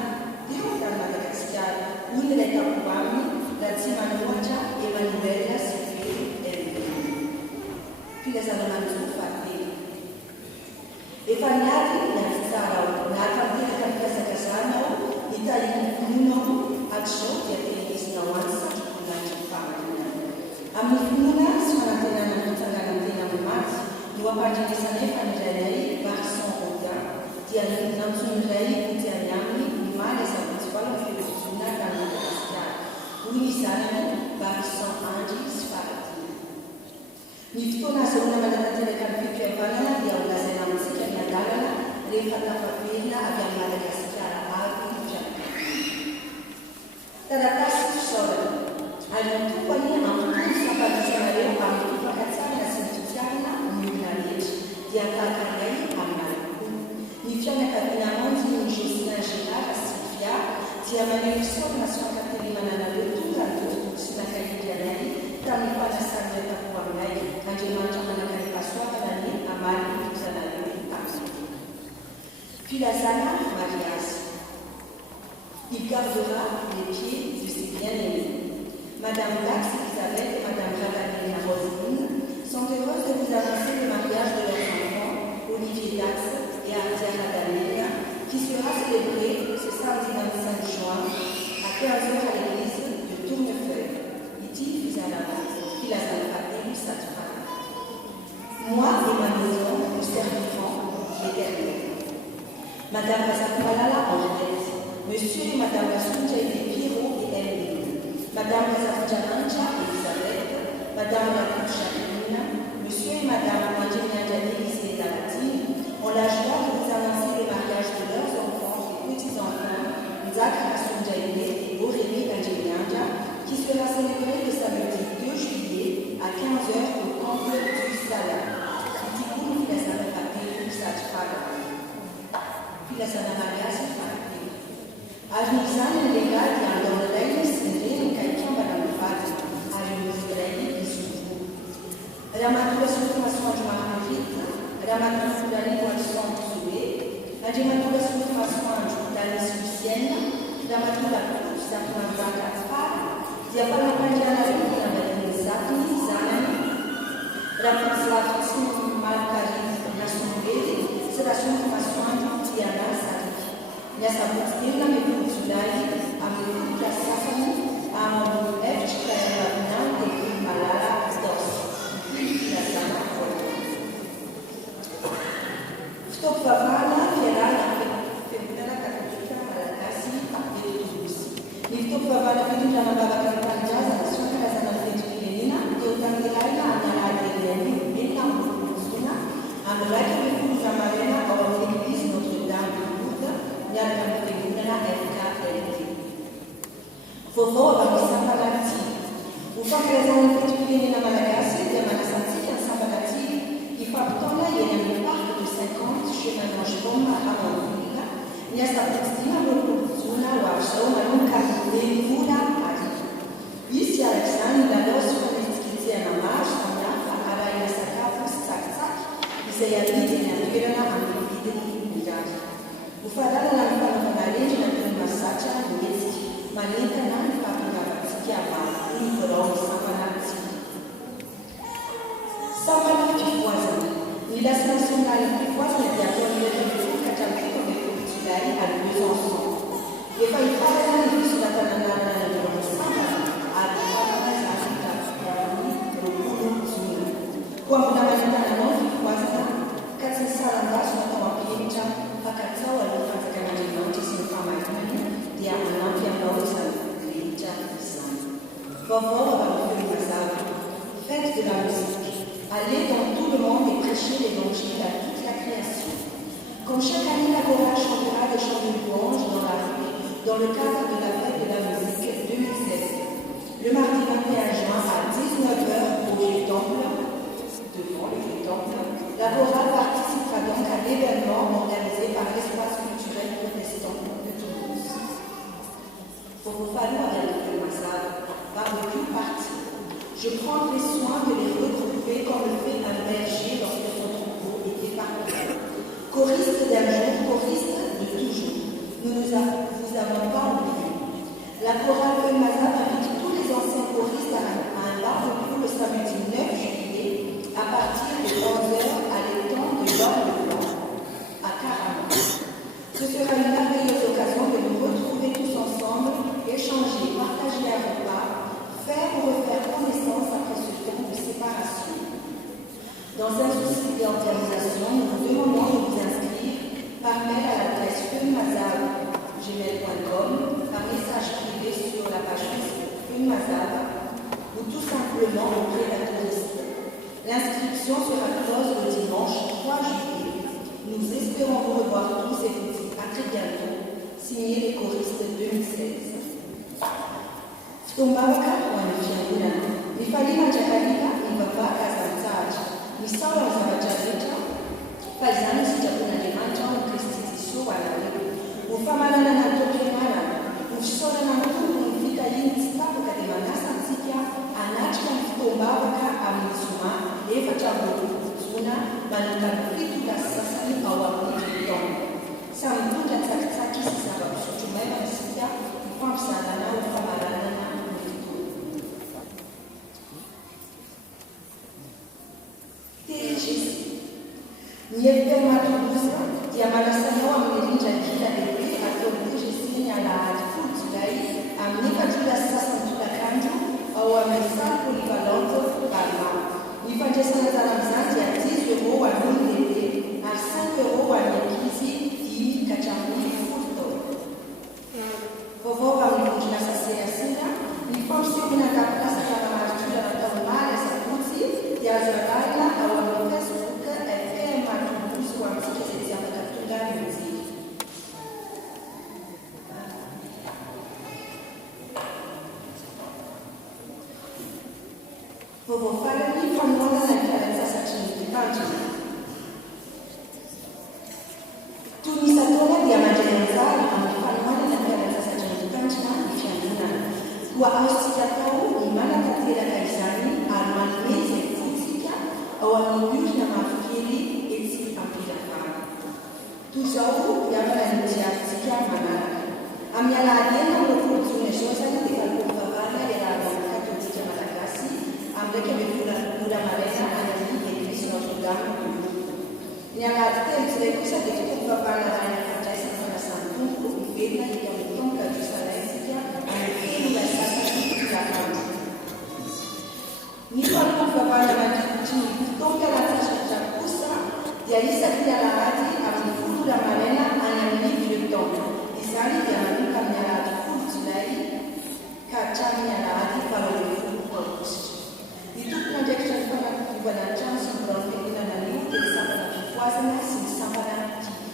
teo tany Madagasikara. Hoy ny ilay tampo aminy raha tsy manohatra Emmanuel Sylvie Hervé. Filazana manjono fahatelo. Efa niady nahatsara nahatanteraka ny kasakazanao nitahiny finoanao hatrizao dia tehizinao any satroponandry fahamanana. Amin'ny finoana sy fanantenana ny fitsanganan'ny tena amin'ny maty no ampandrinisanay fanirainay Varison Rodin dia nantson'iray kotiany aminy ny maly asabotsy 7 jona tany Madagasikara. Hoy ny zanany Varison Andry sy Faradina. Ny fotoana azahoana manatanteraka ny fifihavanana dia ho lazaina amintsika ny adalana rehefa tafaverina avy amin'ny Madagasikara avy ny fianakaviana. Taratasy fisaorana ary nitompany amin'ny sampanisanareo amin'ny fifankatsarana sy ny fitiavana ny olona rehetra dia tahaka iray amin'aloko. Ny fianakaviana amanjy ny Jocelyn Gérard Sylvia dia maneho fisaorana sy fankaterimana anareo tonga ny tototoky sy nankahirianay tamin'ny fanasana tapo aminay. Andriamanitra manankarepasoavana ny amaly fitozanareo tamin'izao. Filazana mariage. Il gardera les pieds de ses bien-aimés. Madame Dax Elisabeth et Madame Jacqueline Roseline sont heureuses de vous annoncer le mariage de leurs enfants, Olivier Dax et Ardiana Daniela, qui sera célébré ce samedi 25 juin à 15h à l'église de Tournefeuille. Iti Filazana Fatim Satfara. Moi et ma maison, nous servirons l'Éternel. Madame Kazakumalala Angèle, Monsieur et Madame Lasunjaïde Pierrot et Emeline, Madame Kazakujananja Elisabeth, Madame Lakucharine, Monsieur et Madame Angélia Elise et Dalatine ont la joie de vous annoncer le mariage de leurs enfants et petits-enfants, Zach Lasunjaïde et Aurélie Angélianja, qui sera célébré le samedi 2 juillet à 15h au temple du Salat. Itikuni Filazana Fatim Satfara. Filazana mariage Fatim. Ajnizana legati all'onore sendere che chiamano fatti all'ustrei di suo. Ramatura sulla sua giornata, ramatura sulla lingua sua sue, la gematura sulla sua giornata su Siena, ramatura sulla sua giornata dia pala panjana lingua dari Satni Zanani, ramatura sulla marcari na sumere, será sua sua Tiana Sati. Nessa postura me funcionai a minha safani a um extra não de malala dos na sana fora. Estou favana virar feminina católica Malagasy e Tunis. Estou favana feminina na baba cantanjaza na sua casa na frente feminina eu tangirai na anala de Lenin bem na funciona a mulher que me fuja marena ao igreja Notre Dame de Buda nella tribuna FKLT. Vovó aveva sambalati. O fakrezan fitpini na Malagasy dia manasantsika sambalati. I fampitona eny amin'ny saputsina lokotsona ho azao manomka levola ary izy arak'izany lalao sy fanetiketsehana maro samihafa arahina sakafo sy tsakitsaky izay amidiny atoerana amin'ny vidiny mirary ho fahalalana ny fanaovana rendrina toy ny mahazatra mihetsika manentana ny fampianavatsika maro ny borao ny sampana tsika sampana fivoazana ny lasy nasionale fivoazana dia ataon'ireo Julai à 2 enfants. Les familles parallèles sur la Tanana de l'Ensemble à Kwa mnamanana novi kwanza kazi sala ambazo tunawapita wakati wa katika majimbo simfama ya anapi ambao sana kuita sana. Vovô va faire une mazava. Faites de la musique. Allez dans tout le monde et prêchez l'évangile à toute la création. Comme chaque année, la chorale chantera des chants de louange dans la rue, dans le cadre de la fête de la musique 2016. Le mardi 21 juin à 19h au Vieux-Temple, devant le Vieux-Temple, la chorale participera donc à l'événement organisé par l'Espace culturel protestant de Toulouse. Pour vous falloir avec le Mazave, par aucune partie, je prendrai soin de les regrouper comme le fait un berger lorsque son troupeau est éparpillé. Choriste d'un jour, choriste de toujours. Vous avons pas oublié. La chorale Mazave invite tous les anciens choristes à un barbecue le samedi 9 juillet à partir de 11h à l'étang de l'Orme à Caraman. Ce sera une merveilleuse occasion de nous retrouver tous ensemble, échanger, partager un repas, faire ou refaire connaissance après ce temps de séparation. Dans un souci d'organisation, nous vous demandons de vous inscrire par mail à l'adresse feumazave@gmail.com, par message privé sur la page Facebook Feumazave ou tout simplement auprès d'un touriste. L'inscription sera close le dimanche 3 juillet. Nous espérons vous revoir tous et vous dire à très bientôt. Signé les choristes 2016. Tumbawaka wanifyangula nifalima chakalika nivavaka zamzaji misawa mzavajareta pazani sijakuna demanja mkristiziso wanawewe ufamalana na tokemana usora na mkuu mfika yini stapo katemanasa mzikya anachika mtumbawaka amnizuma eva chambu zuna manukanufitu la sasani awamnikitongo samtunda tsakitsaki sisaba kusuchumema msikya mfamsanana ufamalana na Niepema Toulouse, Yamanasana wa Mwirinja Jila Ewe, Atobuje Sinya la Hatifu Julai, Amnika Jula Sasa Mtula Kanju, au Amesa Polivalonto Balma. Nifanje sana za mzazi ya 10 euro wa Nundete, na 5 euro wa Nekizi, Imi Kachambuli Futo. Vovô wa Mwirinja Sasa ya Sina, Nifamsi Kuna Kapasa Kama Marjula na Taumale Sakuti, ya Zagala, au Amnofesu Vovofalani fanona na karazasatry ny tanjona. Tunisatona dia mandray anjara amin'ny fanoana na karazasatry ny tanjona ny fiangonana. Koa azontsika atao ny manatanteraka izany ary manome izay fotsika ao amin'ny olona mafikely etsy ampilafana. Toy izao hiavana ny jiavintsika manaraka. Amin'ny alahady enina no jona izao zany dia kalokony vavana le raha katolika malagasy Amreke mefula muda marena anani Eglise Notre-Dame du Lourdes. Ni alahady telo izay kosa dia fitovam-pavana raina fandraisana fanasana tompo mivelona eto amin'ny tomboka Jerusalematsika amin'ny feno la sasany filafana. Ny fitovam-pavana mandritra ny tomboka latsasatra kosa dia isaky ny alahady amin'ny folo la marena any amin'ny Vieux-Temple. Izany dia manomboka amin'ny alahady 10 Jolay ka hatramin'ny alahady 12 Aogositra. Ditutupna ndraikitra ny fanampivana trano sy ny fiangonana io dia ny sampana fifoazana sy ny sampana tiky.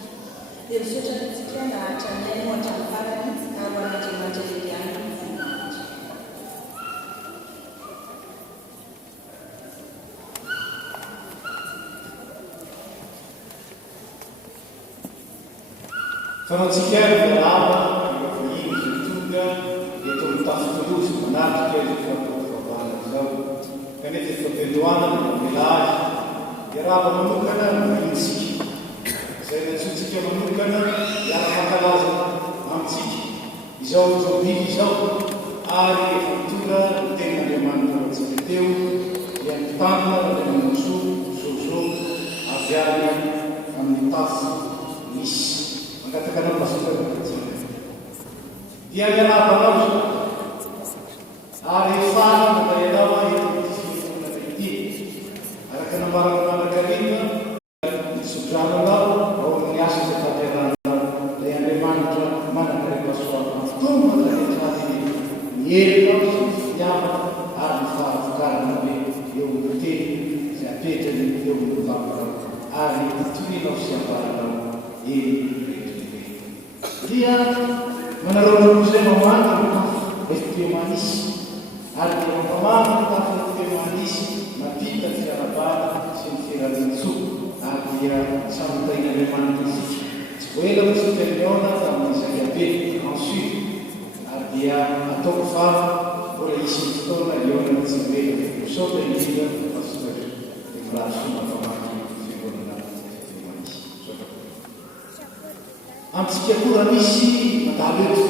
Dia misaotra antsika na hatramiaino hatramin'ny farany Fanantsika miaraba iny tonga eto amin'ny tafitolozy manatrika fivavahana izao kanefa eto ampiandohana milahy miaraba manokana amintsika izay natsotsika manokana miara-mankalaza amintsika izao zao biby izao ary efa mitora ny ten'Andriamanitra antsika teo dia mitantona Andriamanitso zozo avy any amin'ny tafo misy mangatakanao pasitera dia miarabanao ary fana mandayanao eto fifonana ity araka nambarana mandakarina misoprananao ao amin'ny asa izay tanterana ilay Andriamanitra manakarepasoana fitomba rehetrazy mielinao sy finiavana ary ny fahavokarana hoe eo amin'ny teny izay apetrany eo amin'ny vavanao ary torinao sy ambaranao eny dia manarona izay mamana ny tafo FP manisy ary dia mampamana ny tafo FP manisy mapita ny fiarabana sy ny fiaramentso ary dia samitaina Andriamanitra isika tsy voela misika liona tamin'izay abe ensuite ary dia ataoko fa mbola isy ny fotoana liona tsy voela misaotra indrindra pasitera dia milaso mampamana fiangonana FP manisy amintsika koa misy mandalo eto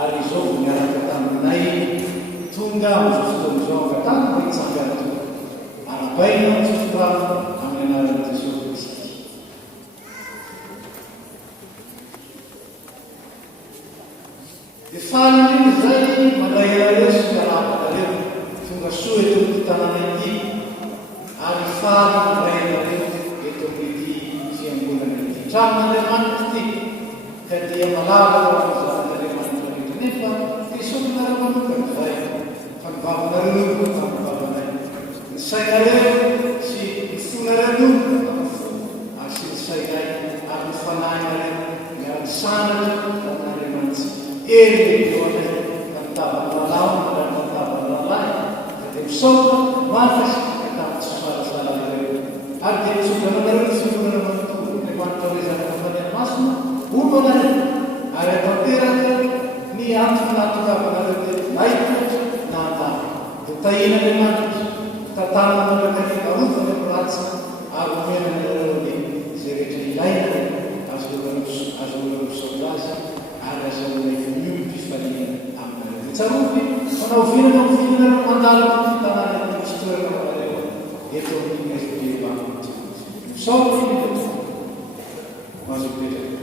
ary izao miaraka taminay tonga amin'izao fotoana izao angatany hoe tsangato arabaina misosorano amin'ny anaran'i Jesosy Kristy. Dia fahalan'iny zay mandayanareo sy miarabanareo tonga soa eto amin'ny tanàna ity ary faly mandayanareo eto amin'ity fiangonana ity tranon'Andriamanitra ity ka dia malala zanan'Andriamanitra mety nefa Kristy nara-manokana zay fa ny vavanareo tamin'ny ny sainareo sy ny fonareo ary sy ny sainay ary ny fanahinareo miara-sanatra tamin'Andriamanitra ely leoanay ka mitavana lalao ary mitavana lalahy ka dia misaotra mafasika tamin'ny tsy soarasaranareo ary dia misogananareo ny fiorana manontolo Andriamanitra rezaka fanerimasina olo anareo ary atanteraka ny antony natokavana maitra na antany dia tahina Andriamanitra tantanana manakariana rovana ratsy ary omenanareo izay rehetra ilaina azoana misaotra azy ary azoana miolim-pifaliana aminareo tsarovy manao vinana mivinana mandalo fitanana misy toerana anareo eto amin'ny FP misaotra mazopetraka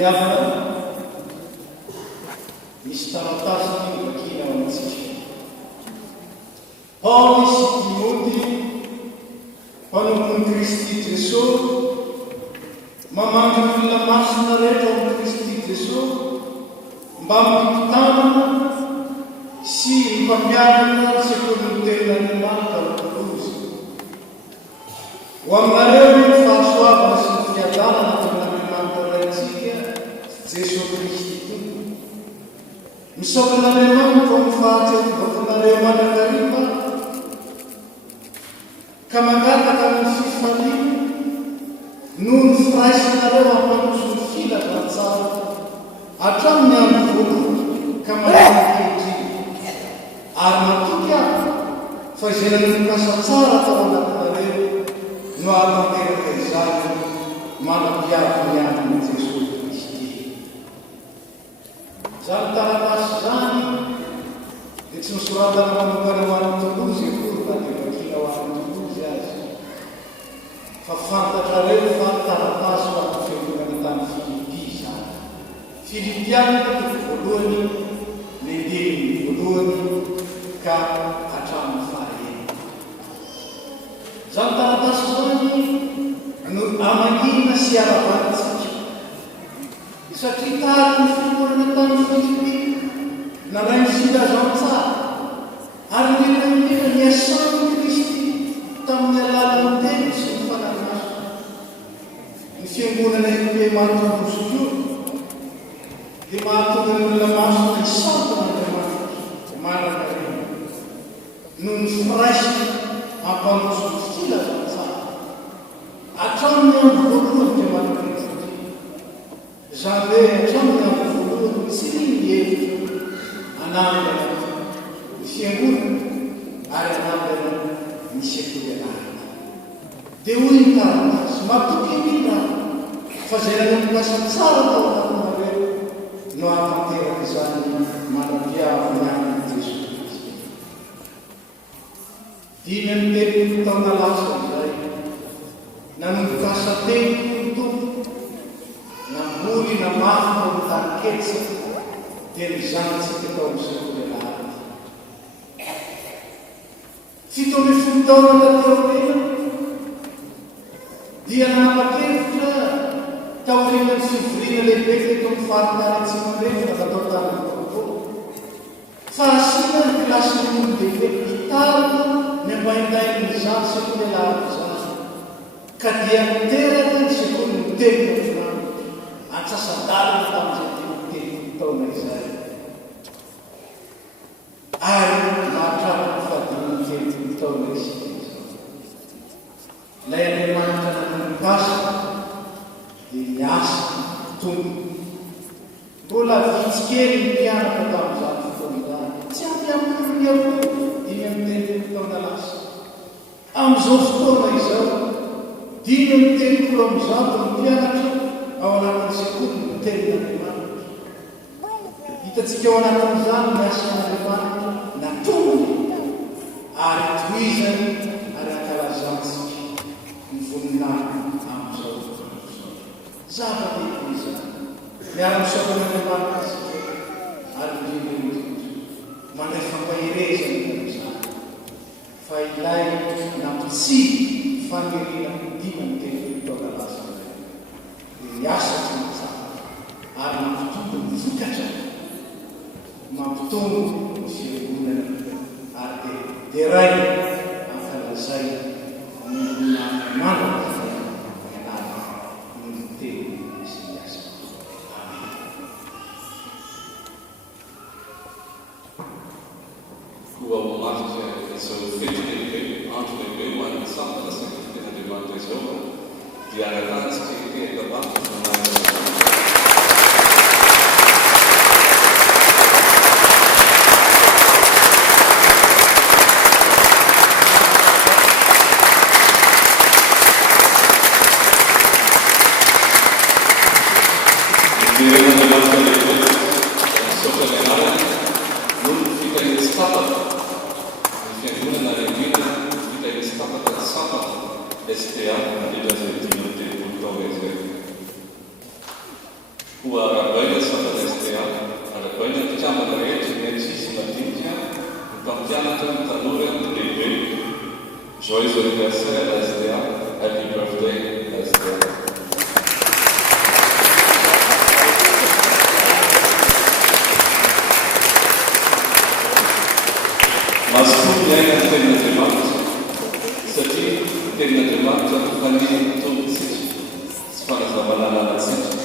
Fiavana misy taratasy vakina ao amintsika. Paoly sy Timôty, mpanompony Kristy Jesosy, mamangy olona masina rehetra ao amin'ny Kristy Jesosy, mba mipitanana sy mipampianana ny sekoly tenin'Andriamanitra ao Kolosy. Ho aminareo ny fahasoavana sy ny fiadanana tenin'Andriamanitra raintsika Jesosy Kristy tompony. Misaokan'Andriamanitra ny fahatsevovakonareo manakariva ka mangataka amin'ny fifaliana noho ny firaisinareo hampanoso ny filazantsara hatramin'ny andro voalohany ka manankehitriny ary matoky aho fa izay nanomokasa tsara tao anatinareo no ahatanteraka izany manampiavy ny amin'ny Jesosy Kristy. Zany taratasy zany dia tsy misoratana manokana ho an'ny Tolozy akory na dia vakina ho an'ny Tolozy azy, fa fantatrareo fa taratasy ho an'ny fiangonana tany Filipi zany. Filipianina toko voalohany, lehibe voalohany ka hatramin'ny fahaenina. Zany taratasy zany no amangina sy arabantsika, satria tahaka ny fiangonana tany Filipi narainy filazantsara ary lehibe niasan'ny Kristy tamin'ny alalan'ny teny sy ny fananasa. Ny fiangonana lehibe mahatongozy io dia mahatonga ny olona masina isantan'Andriamanitra manankarena noho ny firaisina hampanoso ny filazantsara hatramin'ny andro voalohany dia manakariva zany hoe hatramin'ny andro voalohany tsy ny hevitra anambana ny fiangonana ary anambana ny sekoly anarana. Dia hoy ny taratasy matoky indrindra fa izay nanomokasa tsara tao anatinareo no ahatanteraka izany manampiavy ny amin'ny Jesosy Kristy. 5 taona lasa izay nanomokasa teny tompo namboly namafy tao ny tany ketsaka dia mizanontsika tao amin'ny sekoly anarana. 17 taona taoriana dia nanapa-kevitra taoriana ny fivoriana lehibe teto amin'ny faritany atsimondraina natao tamin'ny tokoa fa asiana ny kilasy ny olon-dehibe hitarika ny ambaindain'ny zany sekoly anarana zany ka dia miteraka ny sekoly ny tenina Andriamanitra antsasan-dalina tamin'izay teny taona izay ary mahatratra ny fahadimy teny taona isika izao. Ilay Andriamanitra nanomokasa dia niasa tompo. Mbola vitsy kely ny mpianatra tamin'izany fotoana izany, tsy ampy amin'ny avokoa 5 taona lasa. Amin'izao fotoana izao 5 amin'izao ny mpianatra ao anatin'ny sekoly ny tenin'Andriamanitra. Hitantsika ao anatin'izany miasa n'Andriamanitra natongony ary tohizany ary ankalazantsika ny voninahitra amin'izao fotoana izao. Zava-dehibe izany miara-misaokan'Andriamanitra isika ary indrindra mandray fampahirezana amin'izany fa ilay nampitsily fanerina 5 taona lasa miasa tsy matsara ary mampitombo ny vokatra mampitombo ny fiangonana ary dia ray ankalazay ny Andriamanitra ianarana ny teny sy ny asa. Koa ao marika izao fety lehibe andro lehibe ho an'ny sambatra sy ny ten'Andriamanitra izao dia arakantsika hitehaka vaky Kuarabaina Sapanestea, Arabaina Chamanare, Genetics, Matintia, Pantianata, Tanura, Levé. Joyeux anniversaire, SDA. Happy birthday, SDA. Masku yang kena terima, setiap kena terima jatuh kali itu sepanjang zaman nasi.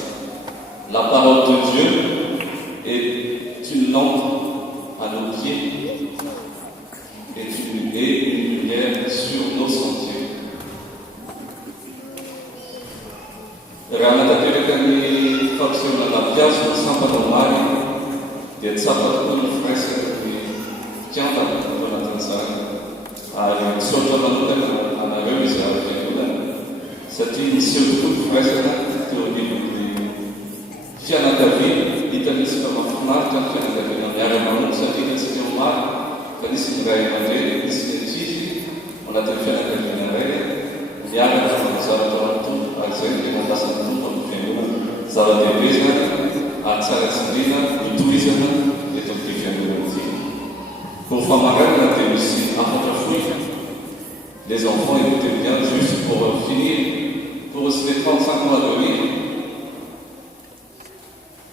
La parole de Dieu est une lampe à nos pieds et une lumière sur nos sentiers. Rana takele kami faksiona na piazza Santa Domani, dia sapat pun fresa di Chianta dona Tanzania. A sotto la luna alla revisa alla Sati surtout fresa to di Fiana Davi, Italia sama Marta, Fiana Davi non era ma Sati nel signor Mar, che si deve mangiare, si decide, una Fiana Davi non era, gli altri sono stati tutto, ad esempio, non passa tutto il film, stava di presa, a Zara Sandina, il turismo e tutti i film. Pour Famara, on a aussi à Fouille. Les enfants écoutaient bien, juste pour finir, pour les 35 ans à venir.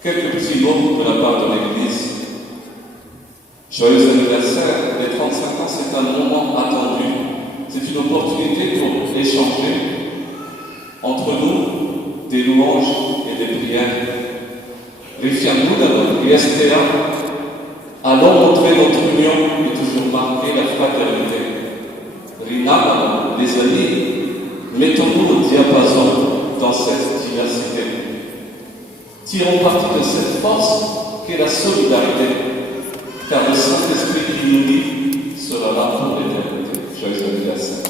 Quelques petits mots de la part de l'Église. Joyeux anniversaire, les 35 ans, c'est un moment attendu. C'est une opportunité pour échanger entre nous des louanges et des prières. Rifiamo d'abord, et STA. Allons montrer notre union et toujours marquer la fraternité. Rinam, les amis, mettons-nous au diapason dans cette diversité. Tirons parti de cette force qu'est la solidarité, car le Saint-Esprit qui nous lie sera là pour l'éternité. Joyeux anniversaire.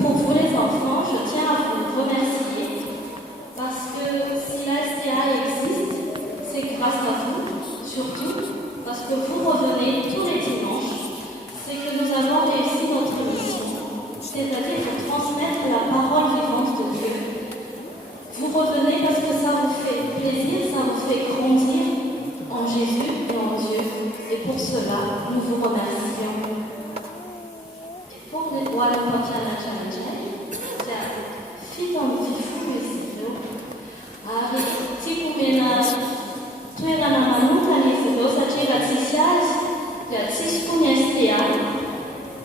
Pour vous les enfants, je tiens à vous remercier parce que si la STA existe, c'est grâce à vous, surtout parce que vous revenez tous les dimanches. C'est que nous avons réussi notre mission, c'est-à-dire de transmettre la parole vivante de Dieu. Vous revenez parce que ça vous fait plaisir, ça vous fait grandir en Jésus et en Dieu. Et pour cela, nous vous remercions. Pour les rois de Montana Challenge, fit en petit fou le silo. Avec Tikumena, Tuera Namanuta, les silo, ça tient la tisiage, la tiskunestia,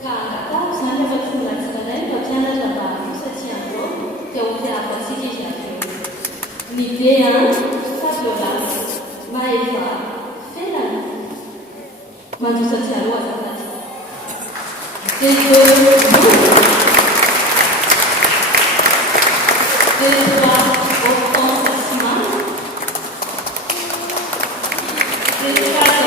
car la table, ça ne va plus la tirelle, le bien la barre, ça tient l'eau, qui a ouvert la partie qui a fait. L'idée, Fabiola, Maëva, fait la vie. Maintenant, ça tient l'eau à sa place. C'est que vous, des trois enfants maximum, des quatre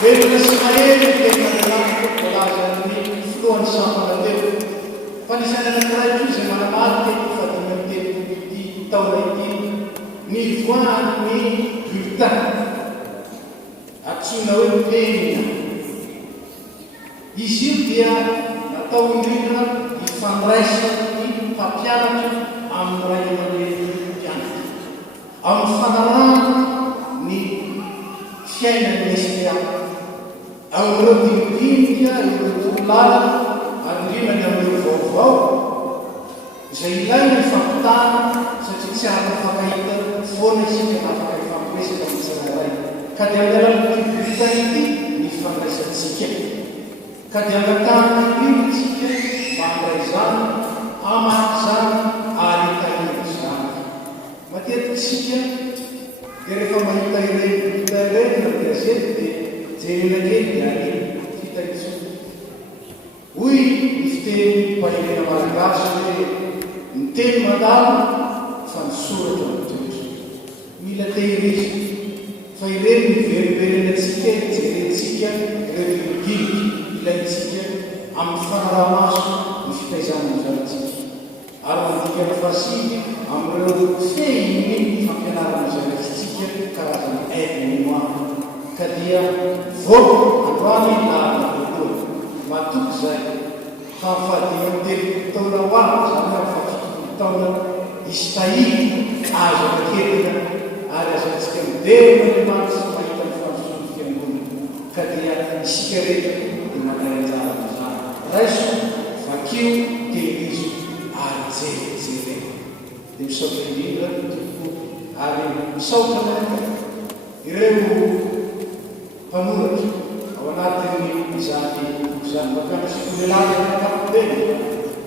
Vedo che si fa che vita atsina hoe penina. Izy io dia natao indrindra ifandraisany mpampianatra amin'ny ray aman-dreny mpianatra amin'ny fanarahana ny fiainany lesbiana. Amin'ireo dimidimika ireo tolala andrinany amin'ireo vaovao izay ilaina ny fampitana satria tsy afaka foana isika afaka ifampiresaka amin'ny tsirairay. Ka dia amin'ny alalan'ity britany ity ny fandraisantsika. Ka dia angatahana indrindra isika mba handray zany, amaky zany, ary tahiny zany. Matetika isika dia rehefa mahita ireny brita ireny na gazety dia jerena kely dia ary fitaitsona. Hoy ny fiteny mpahelena malagasy hoe ny teny mandalo fa ny soratra matotra. Mila tehirizina fa ireny miverimberenantsika jerentsika ireo biologika ilaintsika amin'ny fanaraha-maso ny fitaizana zanantsika. Ary mandikana fasiny amin'ireo fehiny fampianarana zanantsika karazany aigle mémoire. Ka dia voa androany lahana voalohany matoky zay fa fahadimy telo taona ho avy zany amin'ny fahafitopolo taona isy tahiry azo akelina ary azantsika miderina ny maty sy mahita ny fahasoany fiangonana. Ka dia isika rehetra dia mandray anjara amin'izany. Raiso vakio tehirizo ary jerejere dia misaotra indrindra tompo ary misaotra manaka ireo mpanoratra ao anatin'ny izany bakana sikolelana ankapobeny.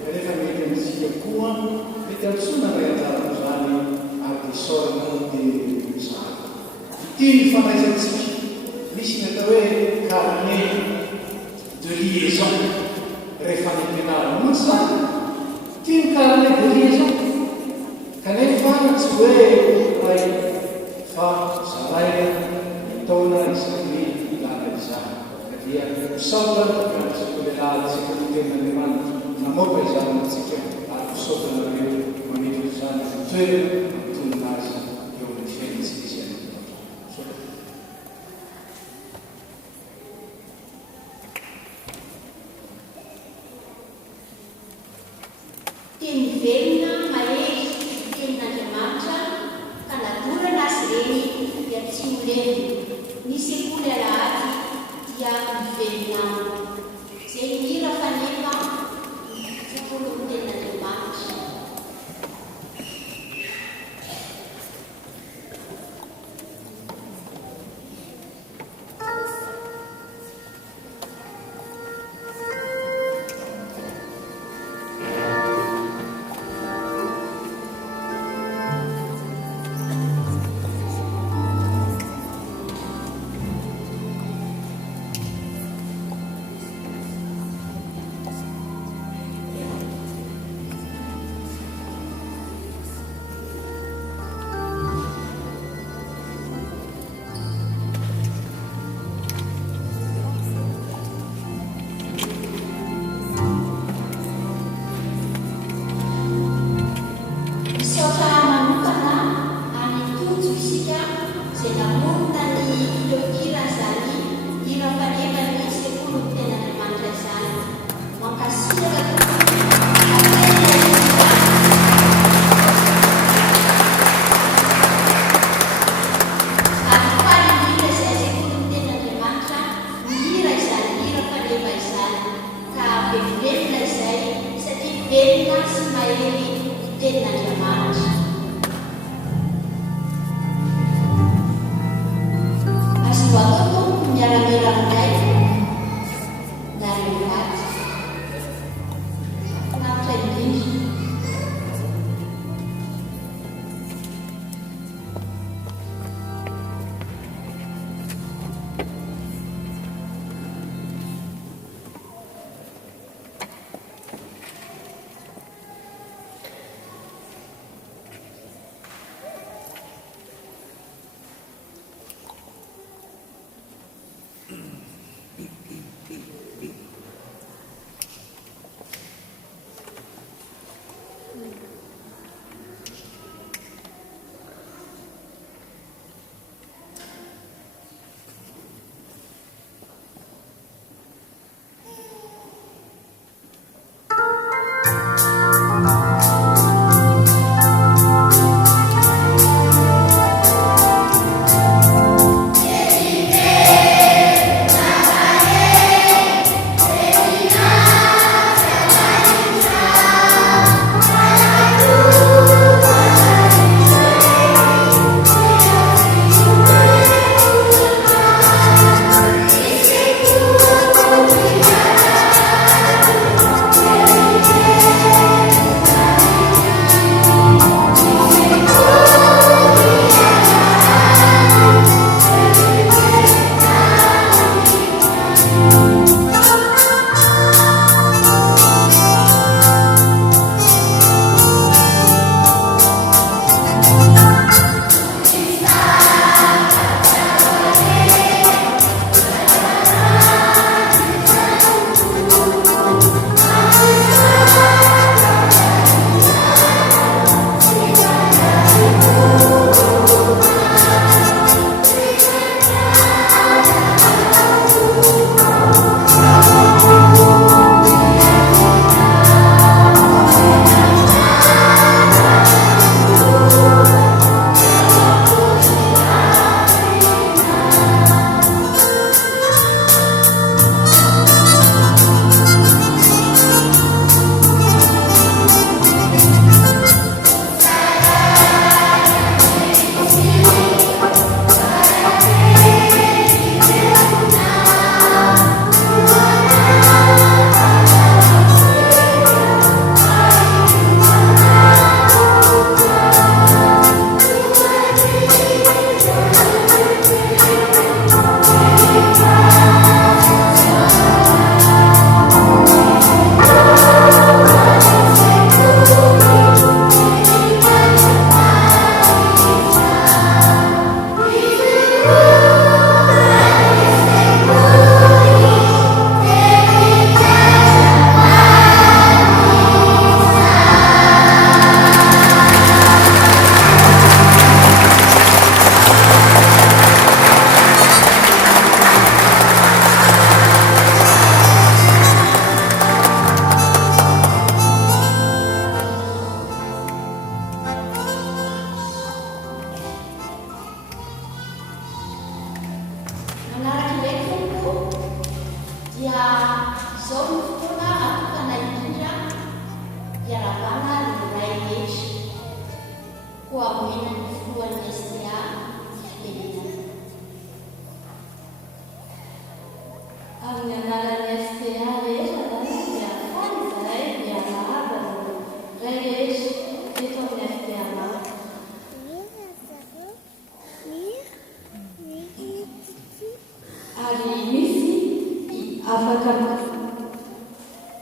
Kanefa mety amintsika koa mety antsoina ray anjara zany ary disorna dia zany. Ity ny fandraisantsika misy ny atao hoe carnet de liaison rehefa ny ampianarana mihitsy zany. Ity ny carnet de liaison kanefa tsy hoe ray fa zaraina taona isaky ilana izany. Ka dia misaotra mpianatra sikolelana tsika ny tenan'Andriamanitra namoaka izany antsika ary misaotra nareo manindry izany toerana mantonona azy eo amin'ny fiainantsika izany. Teny velona mahery tenin'Andriamanitra ka nadorana azy reny dia tsy moleny. Ny sekoly alahady dia mivelona zay mira fanefa sekoly tenin'Andriamanitra.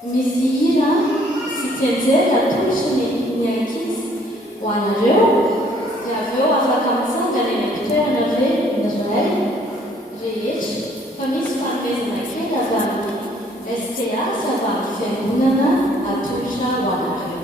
misy hira sy tsenjera atolotra ny ankizy ho anareo dia avy eo afaka mitsangana eny am-pitoerana iray rehetra fa misy fanomezana kely avy amin'ny STA sy avy amin'ny fiangonana atolotra ho anareo.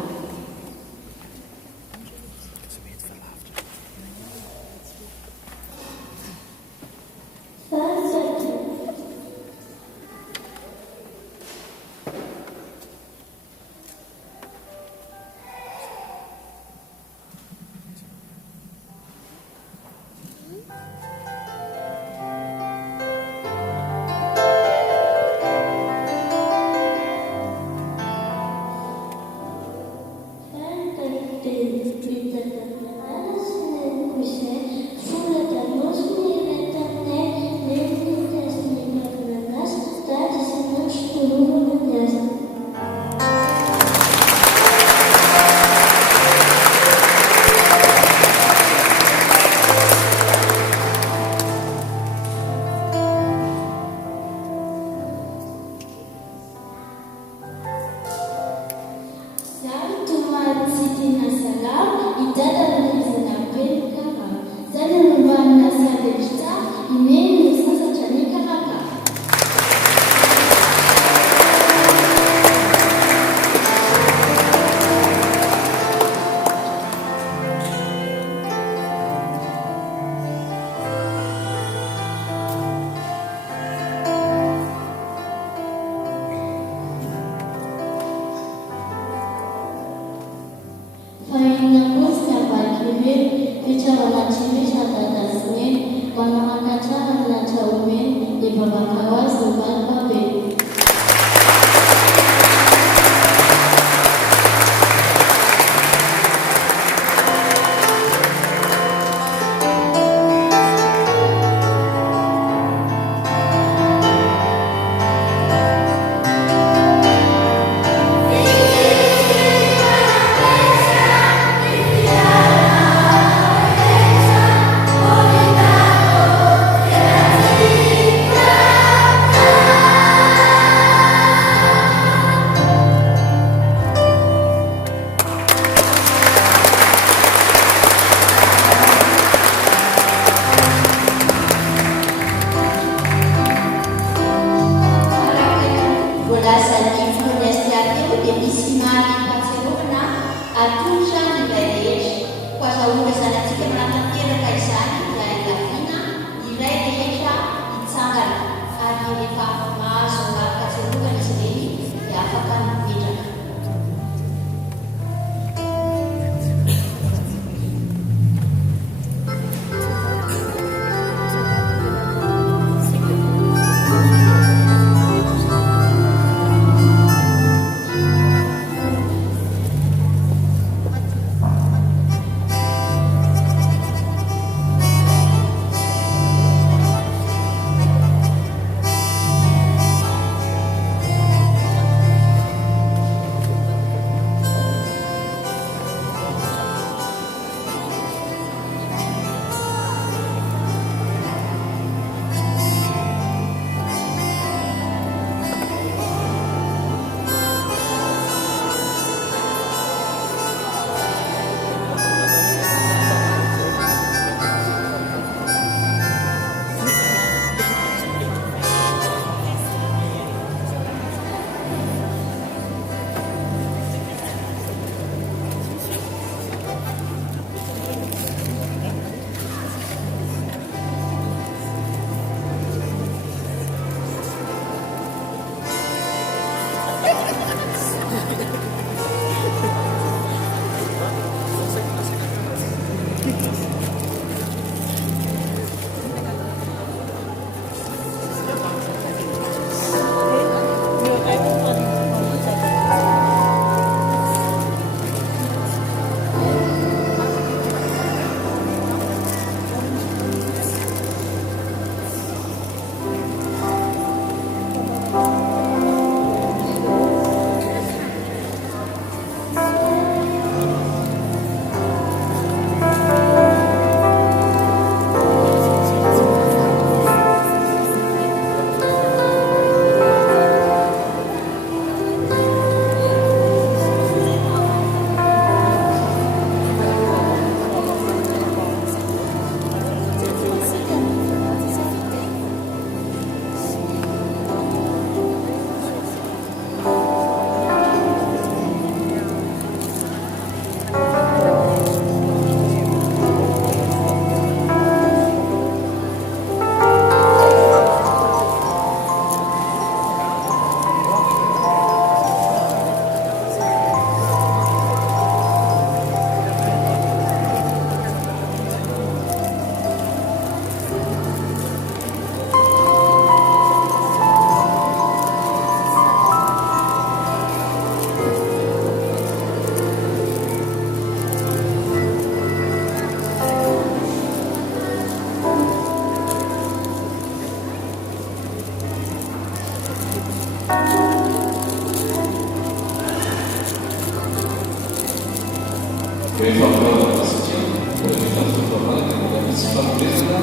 rehefa milalana satria rehefa fitaovana dia mbola misy fanomezana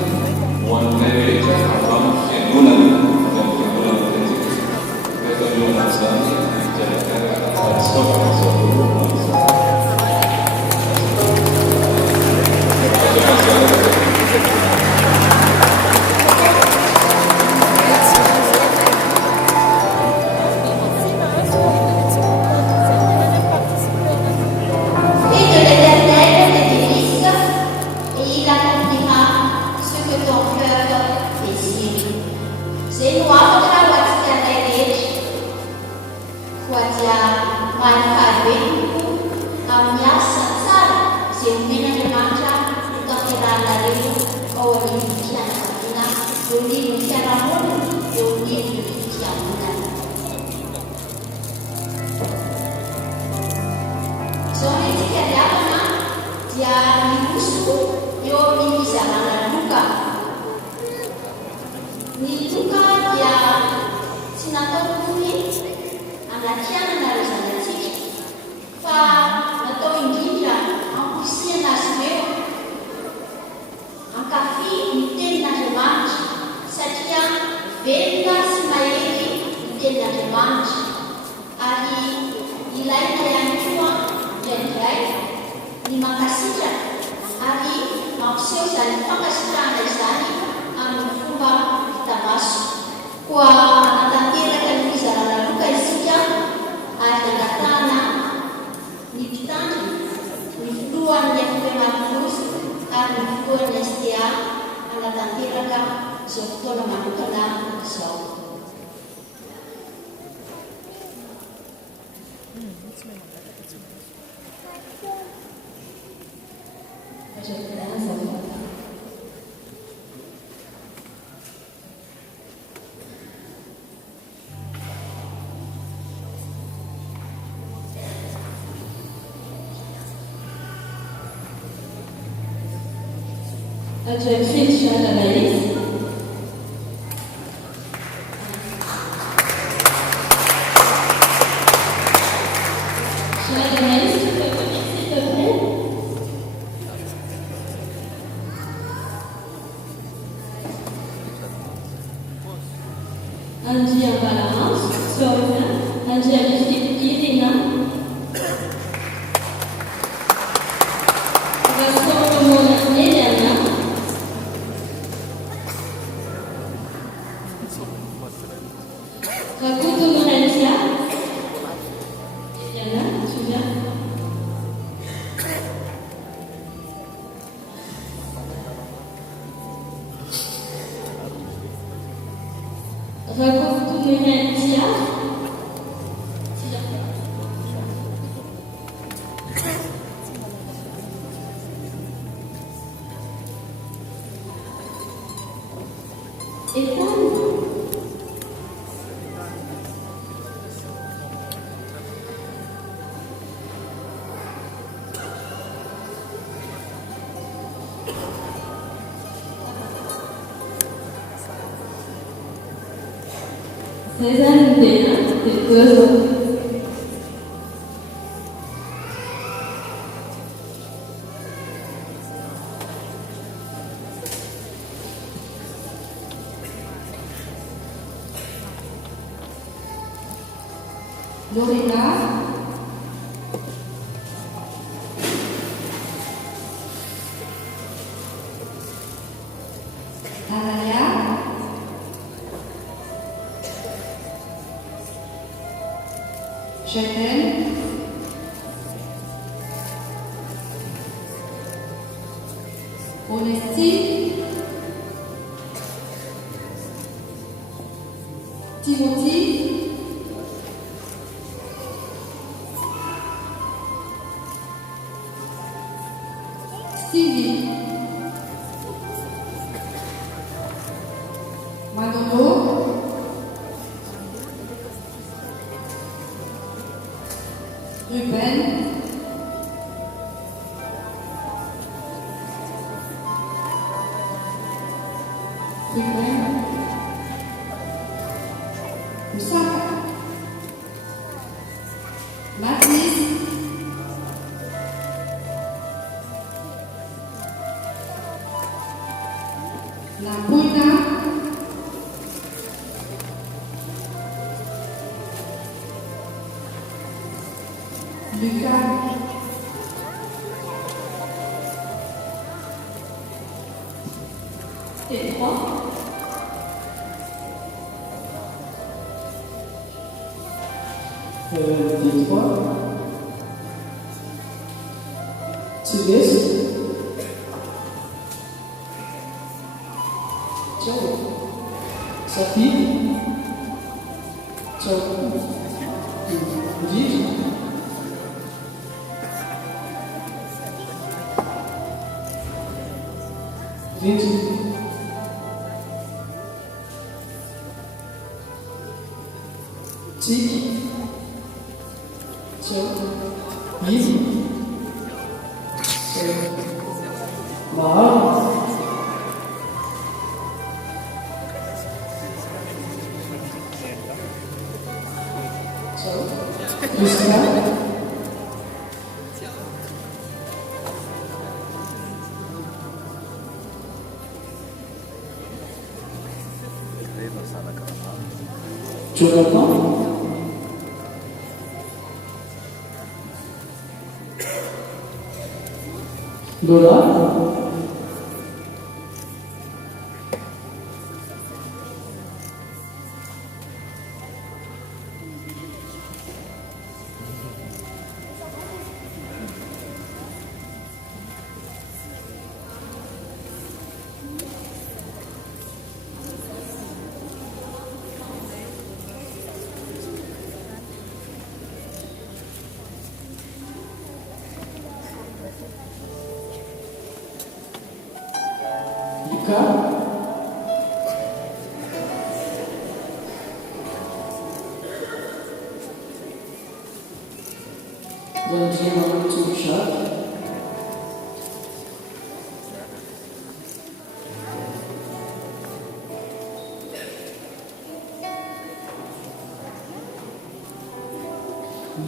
ho an'ilay rehetra avy amin'ny fiangonana avy amin'ny fiangonana politika rehefa milaona amin'izany mikarakara tsaoka izao Jeune fille, Jeanne Anaïs. Jeanne Anaïs, tu peux venir s'il te plaît? Andy en balance, Sonia, Andy avec Irina. Lorena, Anaya, Chanel, Honesty, Timothy, Stevie, Manolo, Ruben, Musaka, Mathis, Poina, Lucas, et 3. D3. Tigres. Ciao. Sapi. Ciao. Vite. Vite. Tic. Ciao. Vite. Wow. Ciao. Jusqu'à. Jonathan. Lola. Lucas. Deuxième tout chat.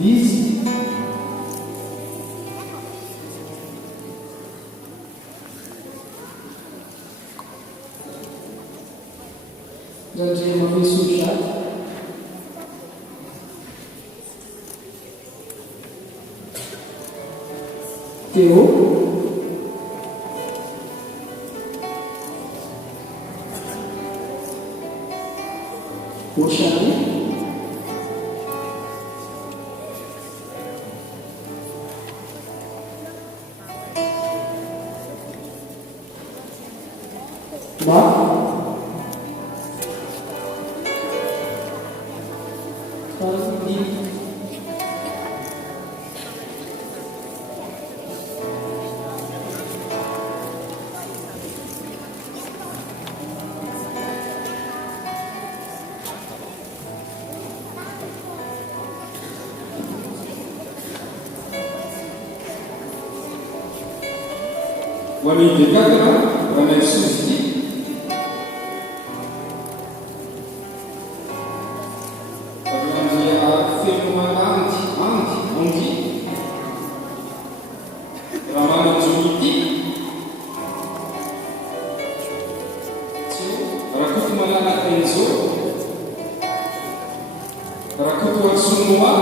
Lise. Deuxième sous chat. Théo. Pour Charlie. Marc. Wani dekakra, wana sufi. Dia femuan anti, ramana jumiti. Rakutu manana Enzo, rakutu Atsumua,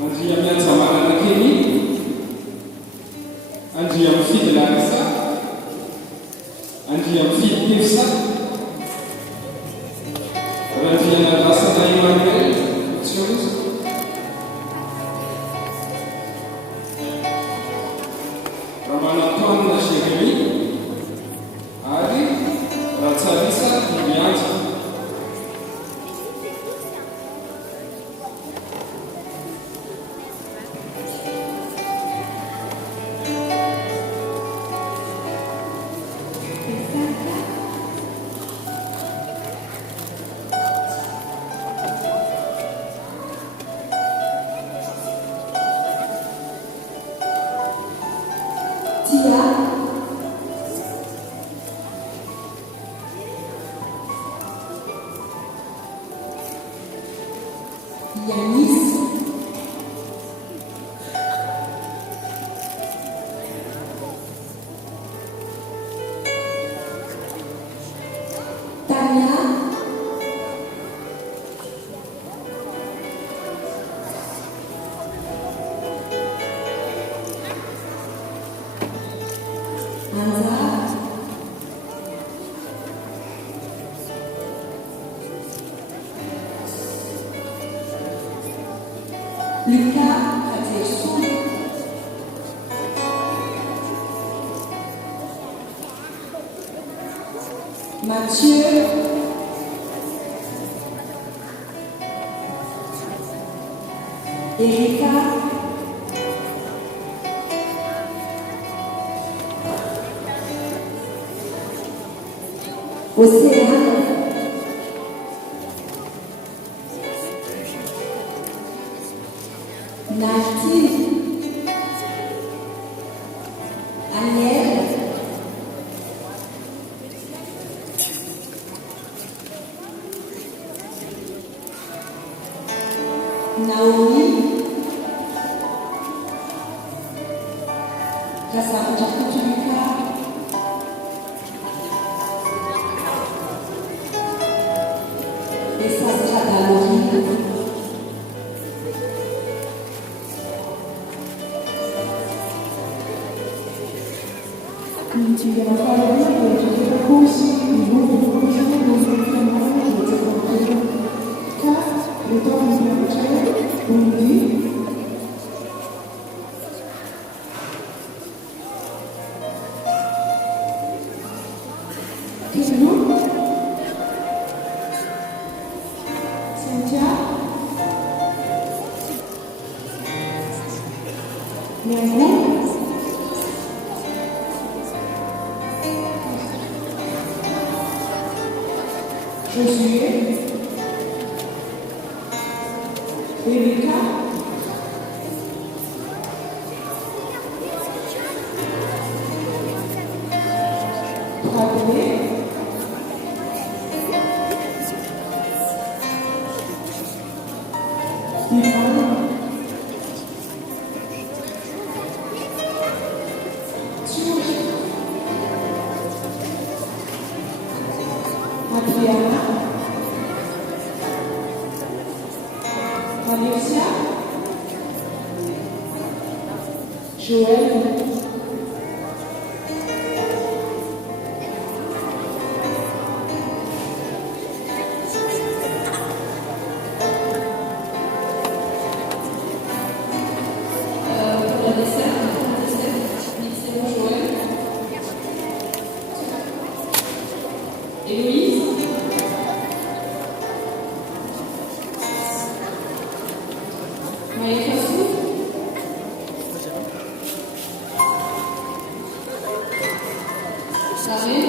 andia mianza manana Keni. Andia mfidy Larissa, andia mfidy Tefsa, andia Nadrasana Emmanuel, Tiouz, ramana Antoine Jérémy, ary Ratsarisa Lilianja. Yanis, Lucas Fatirson, Mathieu Erika Océane Nati Aniel Naomi Rasa Jatuka Esa Chadalori Quindi ci viene a fare vedere che ci sono corsi di nuovo conosciuto non sono chiamati che ci sono ritorno in piacere, quindi che no? Sentiamo Niamo Josué Erika Fabien Ivan Adriana Alexia Joël Pour la dessert, mixez-moi Joël. Héloïse. Maïka Sou. Saré.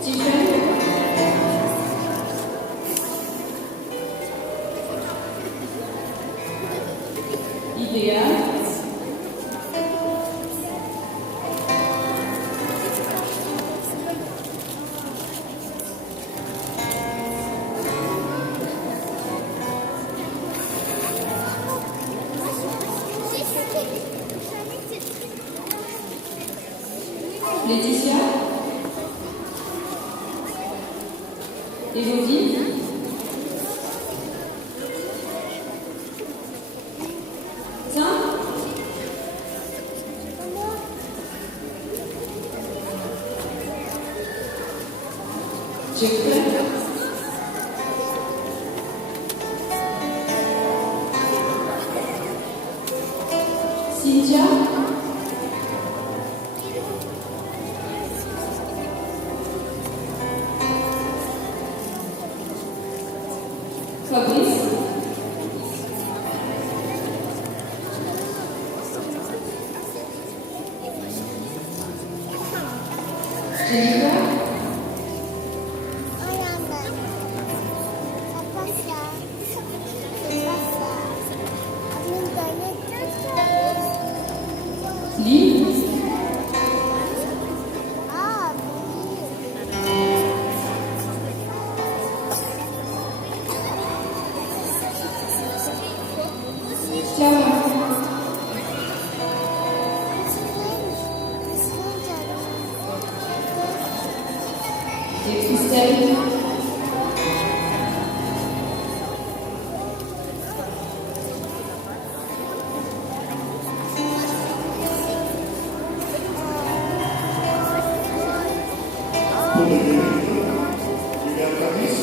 Stephen. Idéal. Laetitia. Élodie. Tiens. Jeffrey. Cynthia. Fabrice. Jennifer. Lee. Clara. Et Christelle. Pour les Julian Camis,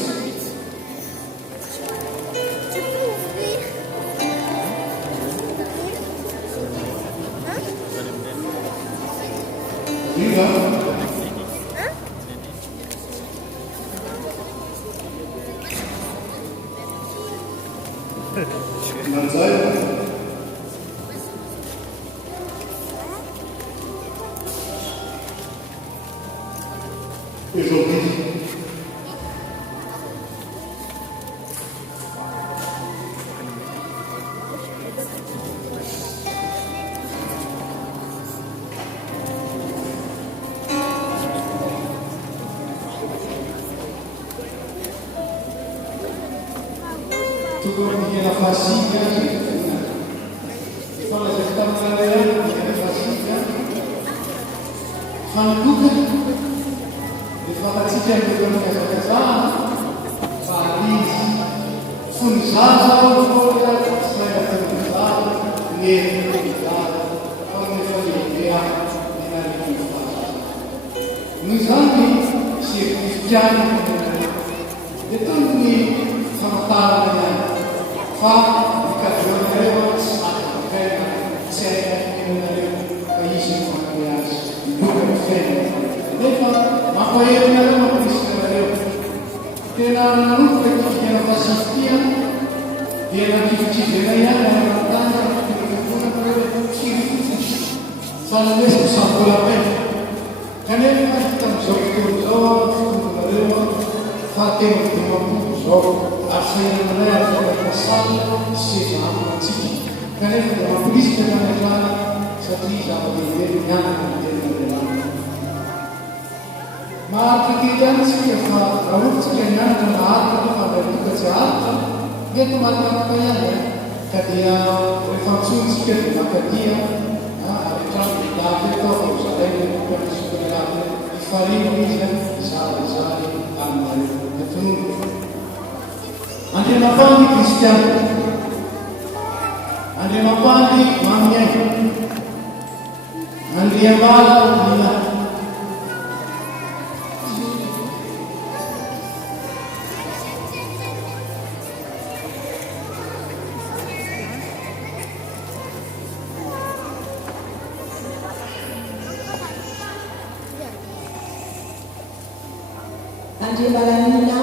Andrea Balanina,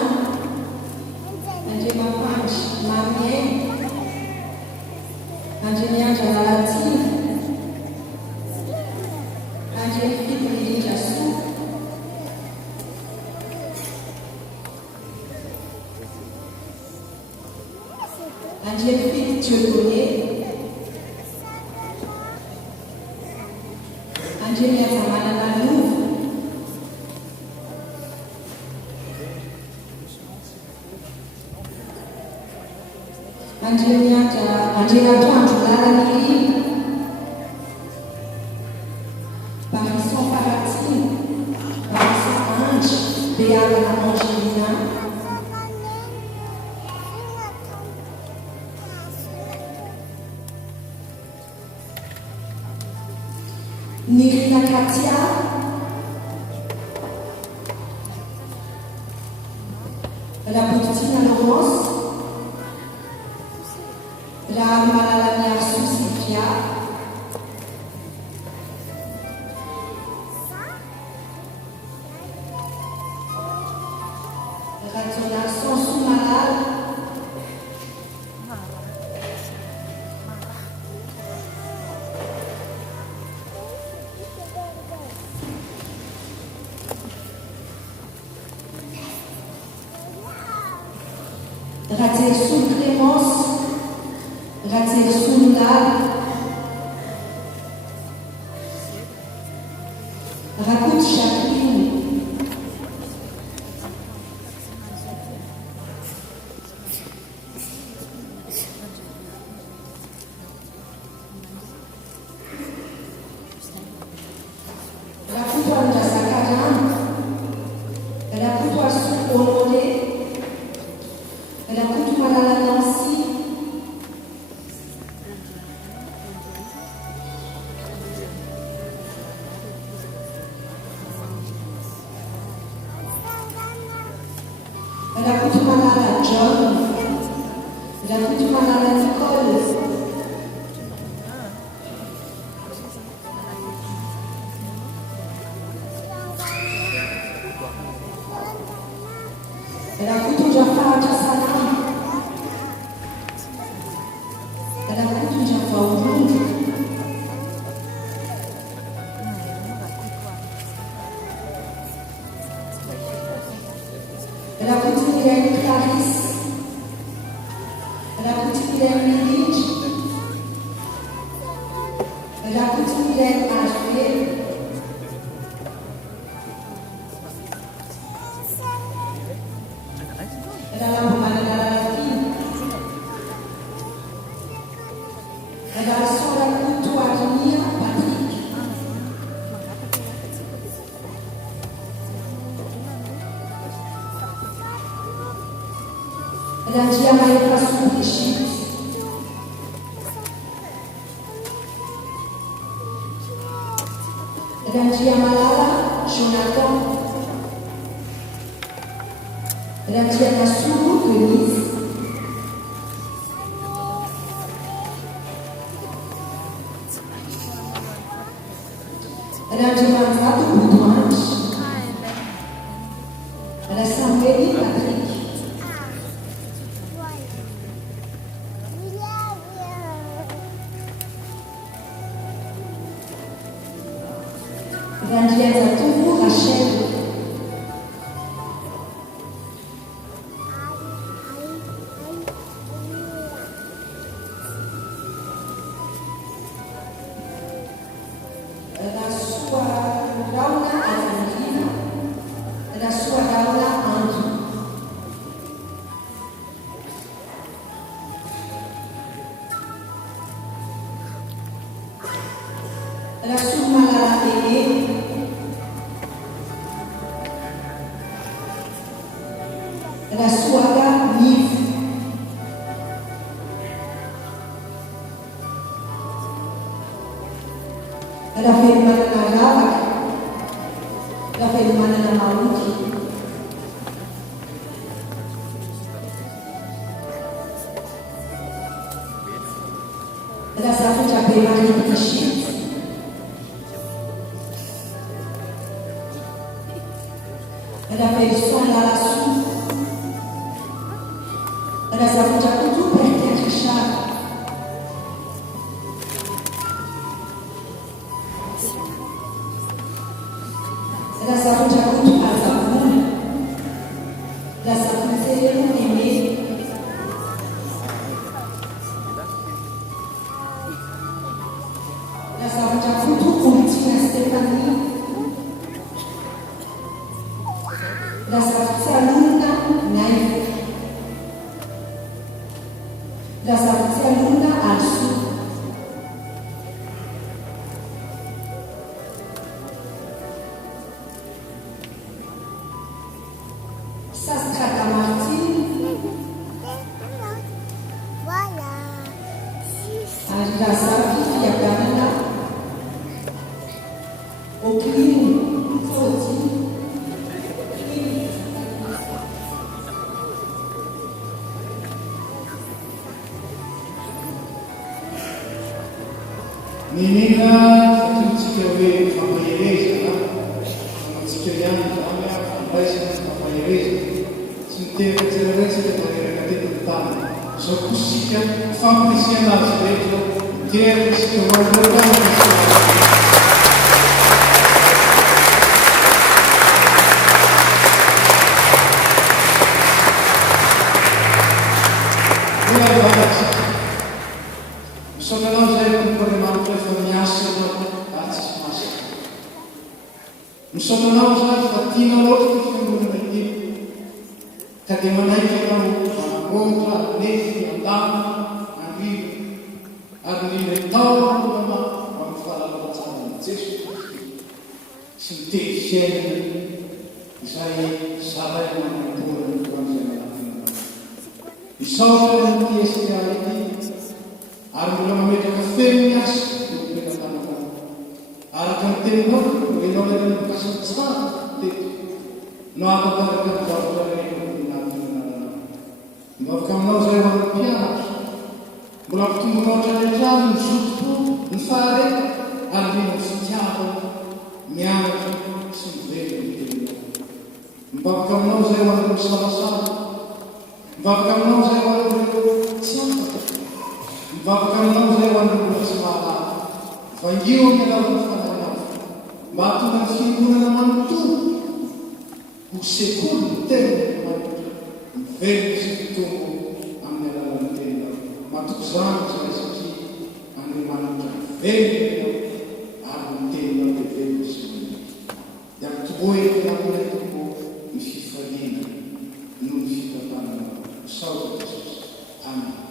Andrea Mapanch, Mamien, Andrea Jalati, Andrea Philippe Lijassou, Andrea Philippe Tchokone, Andrea Zamanana Louvre, Andrea Toantularani, Parisson Paratine, Parisson Ange, Béana Angelina, Nirina Katia, la Boutina Laurence, la Malala Sylvia, Ratona Sansou Malal, Ratel Soul Clémence, Ratel Soulnal, Rakout Jacqueline, Rakout Wanda Sakaram, Rakout Wassou Honoré, Rakout Malala Nancy, Rakout Malala John, Rakout Malala Nicole, Rakout Jafar Salam, Raha-potiny Clarisse, raha-potiny Milindry, raha-potiny Alfredo, raha Lambomanana Rarafina, raha Sorakoto Armia Patrick, Randia Maria Brigitte, Randia Malala Jonathan, Randia Nassou Denise, Randia Manzato Boudouange, Samuel Patrick, Randia Zatovo Rachel, la sua Raula Azandrina, la sua Raula Andrew, la sua Malala Tene, la sua Nive, Rafael Manana Ravak, Rafael Manana Mauki, Razafu Jabe Marie Brigitte, Rafael Sonala Sou, Razafu Jakutu Bertet Richard, Razafu Jakutu Azabul, Razafu Zereu Aimé, Razafu Jakutu Ultina Stéphanie, Razafu Saluna Naïf, Razafu Saluna Alsou, Sastrada Martine, Razafi Fiagarina, Oklin Foti, Menina, fatintsika hoe fampaherezana, antsika ihany zany fandraisana fampaherezana. Tsy mitera tsirairay tsika manerana tetiny tany. Zao kosika fampirisiana azy rehetra, mitera isika vaovao Misaotra zay Andriamanitra efa miasa ary tsisy masaka. Misaotra anao zay fa tiana loatra ty fiangonana ity. Ka dia manaiky ianao manamboatra, nefy, andamina, andriva. Ary indrindra tao mba amin'ny fahalavatsarany Jesosy sy mitety fiainana izay zaray manamboarana ho an'izay manamboarana. Misaotra ny Espéria ity. Ary mbola mametraka feno miasa eo am-penatanana. Araka ny teninao, ianao ilay mikasa tsara teto. No apataraka ny zavatra rehetra natinanana. Mba afaka aminao zay ho an'ny mpianatra. Mbola ampitomboanao hatrarehetrany ny zotopo, ny fahareta, ary ny fitiavana, mianatra sy mivelona ny teninao. Mba afaka aminao zay ho an'ireo salasala. Mba afaka aminao zay ho an'ireo tsy afaka. Mba afaka aminao zay ho an'ireo mbola tsy mahalala. Vangio amin'ny alalan'ny fananao. Mba hahatonga ny fiangonana manontolo ho sekoly ny tena very easy to American Matuzan, and the man very Argentina, the very that boy if you forgive, non si trattano solo Jesus. Amen.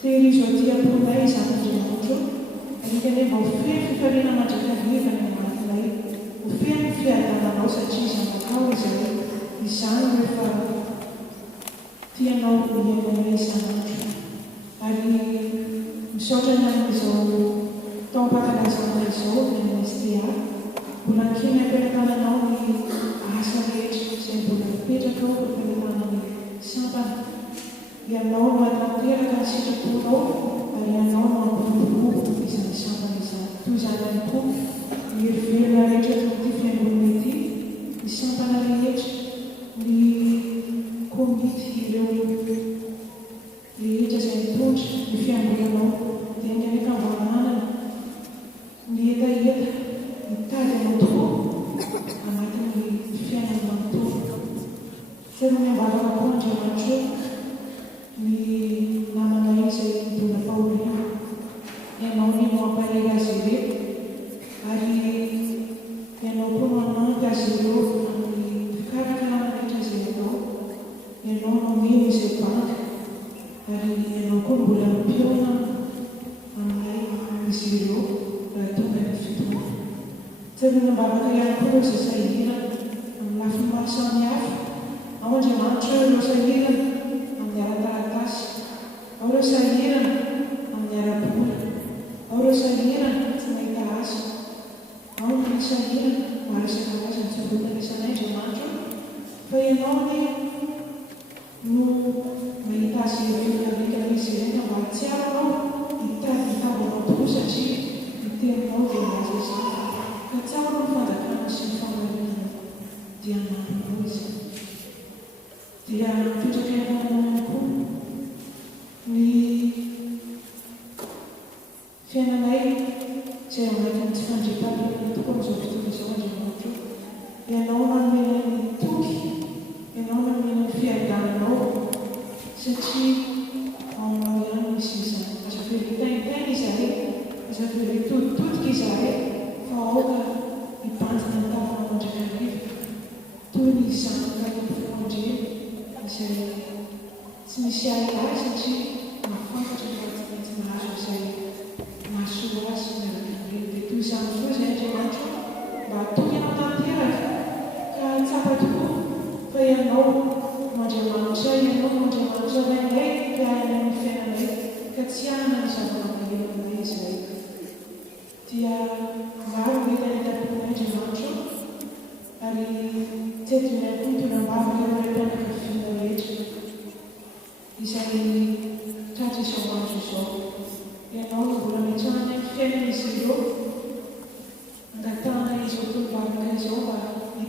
Tradition,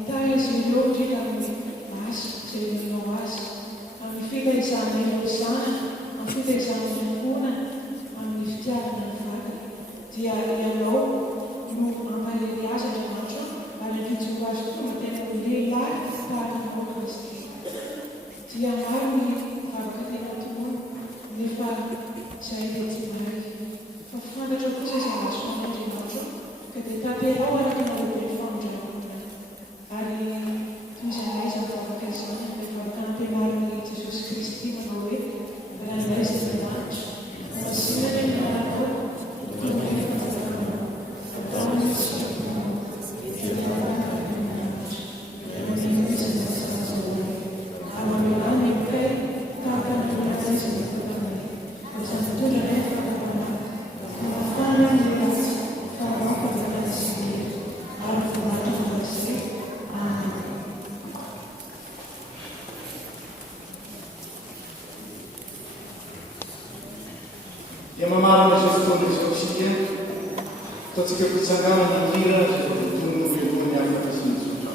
Italia si logica mas se non mas mi fica di sangue sana mi fica di sangue buona mi fica di fare ti arrivo non mai di asa di maggio alle più quasi come tempo di là sta con questi ti amarmi fare che tu mi fa sei di mai fa fare ciò che si sa sono di maggio che ti tapperò e che non devi fare tu sei stata canzone per far cantare Gesù Cristo a noi per l'essere maggio la sera del campo Yang memarah Yesus Kristus kesian, ketika persanggahnya dikira seperti tunggu dunia yang kasih suka.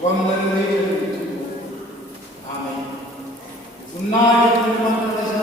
One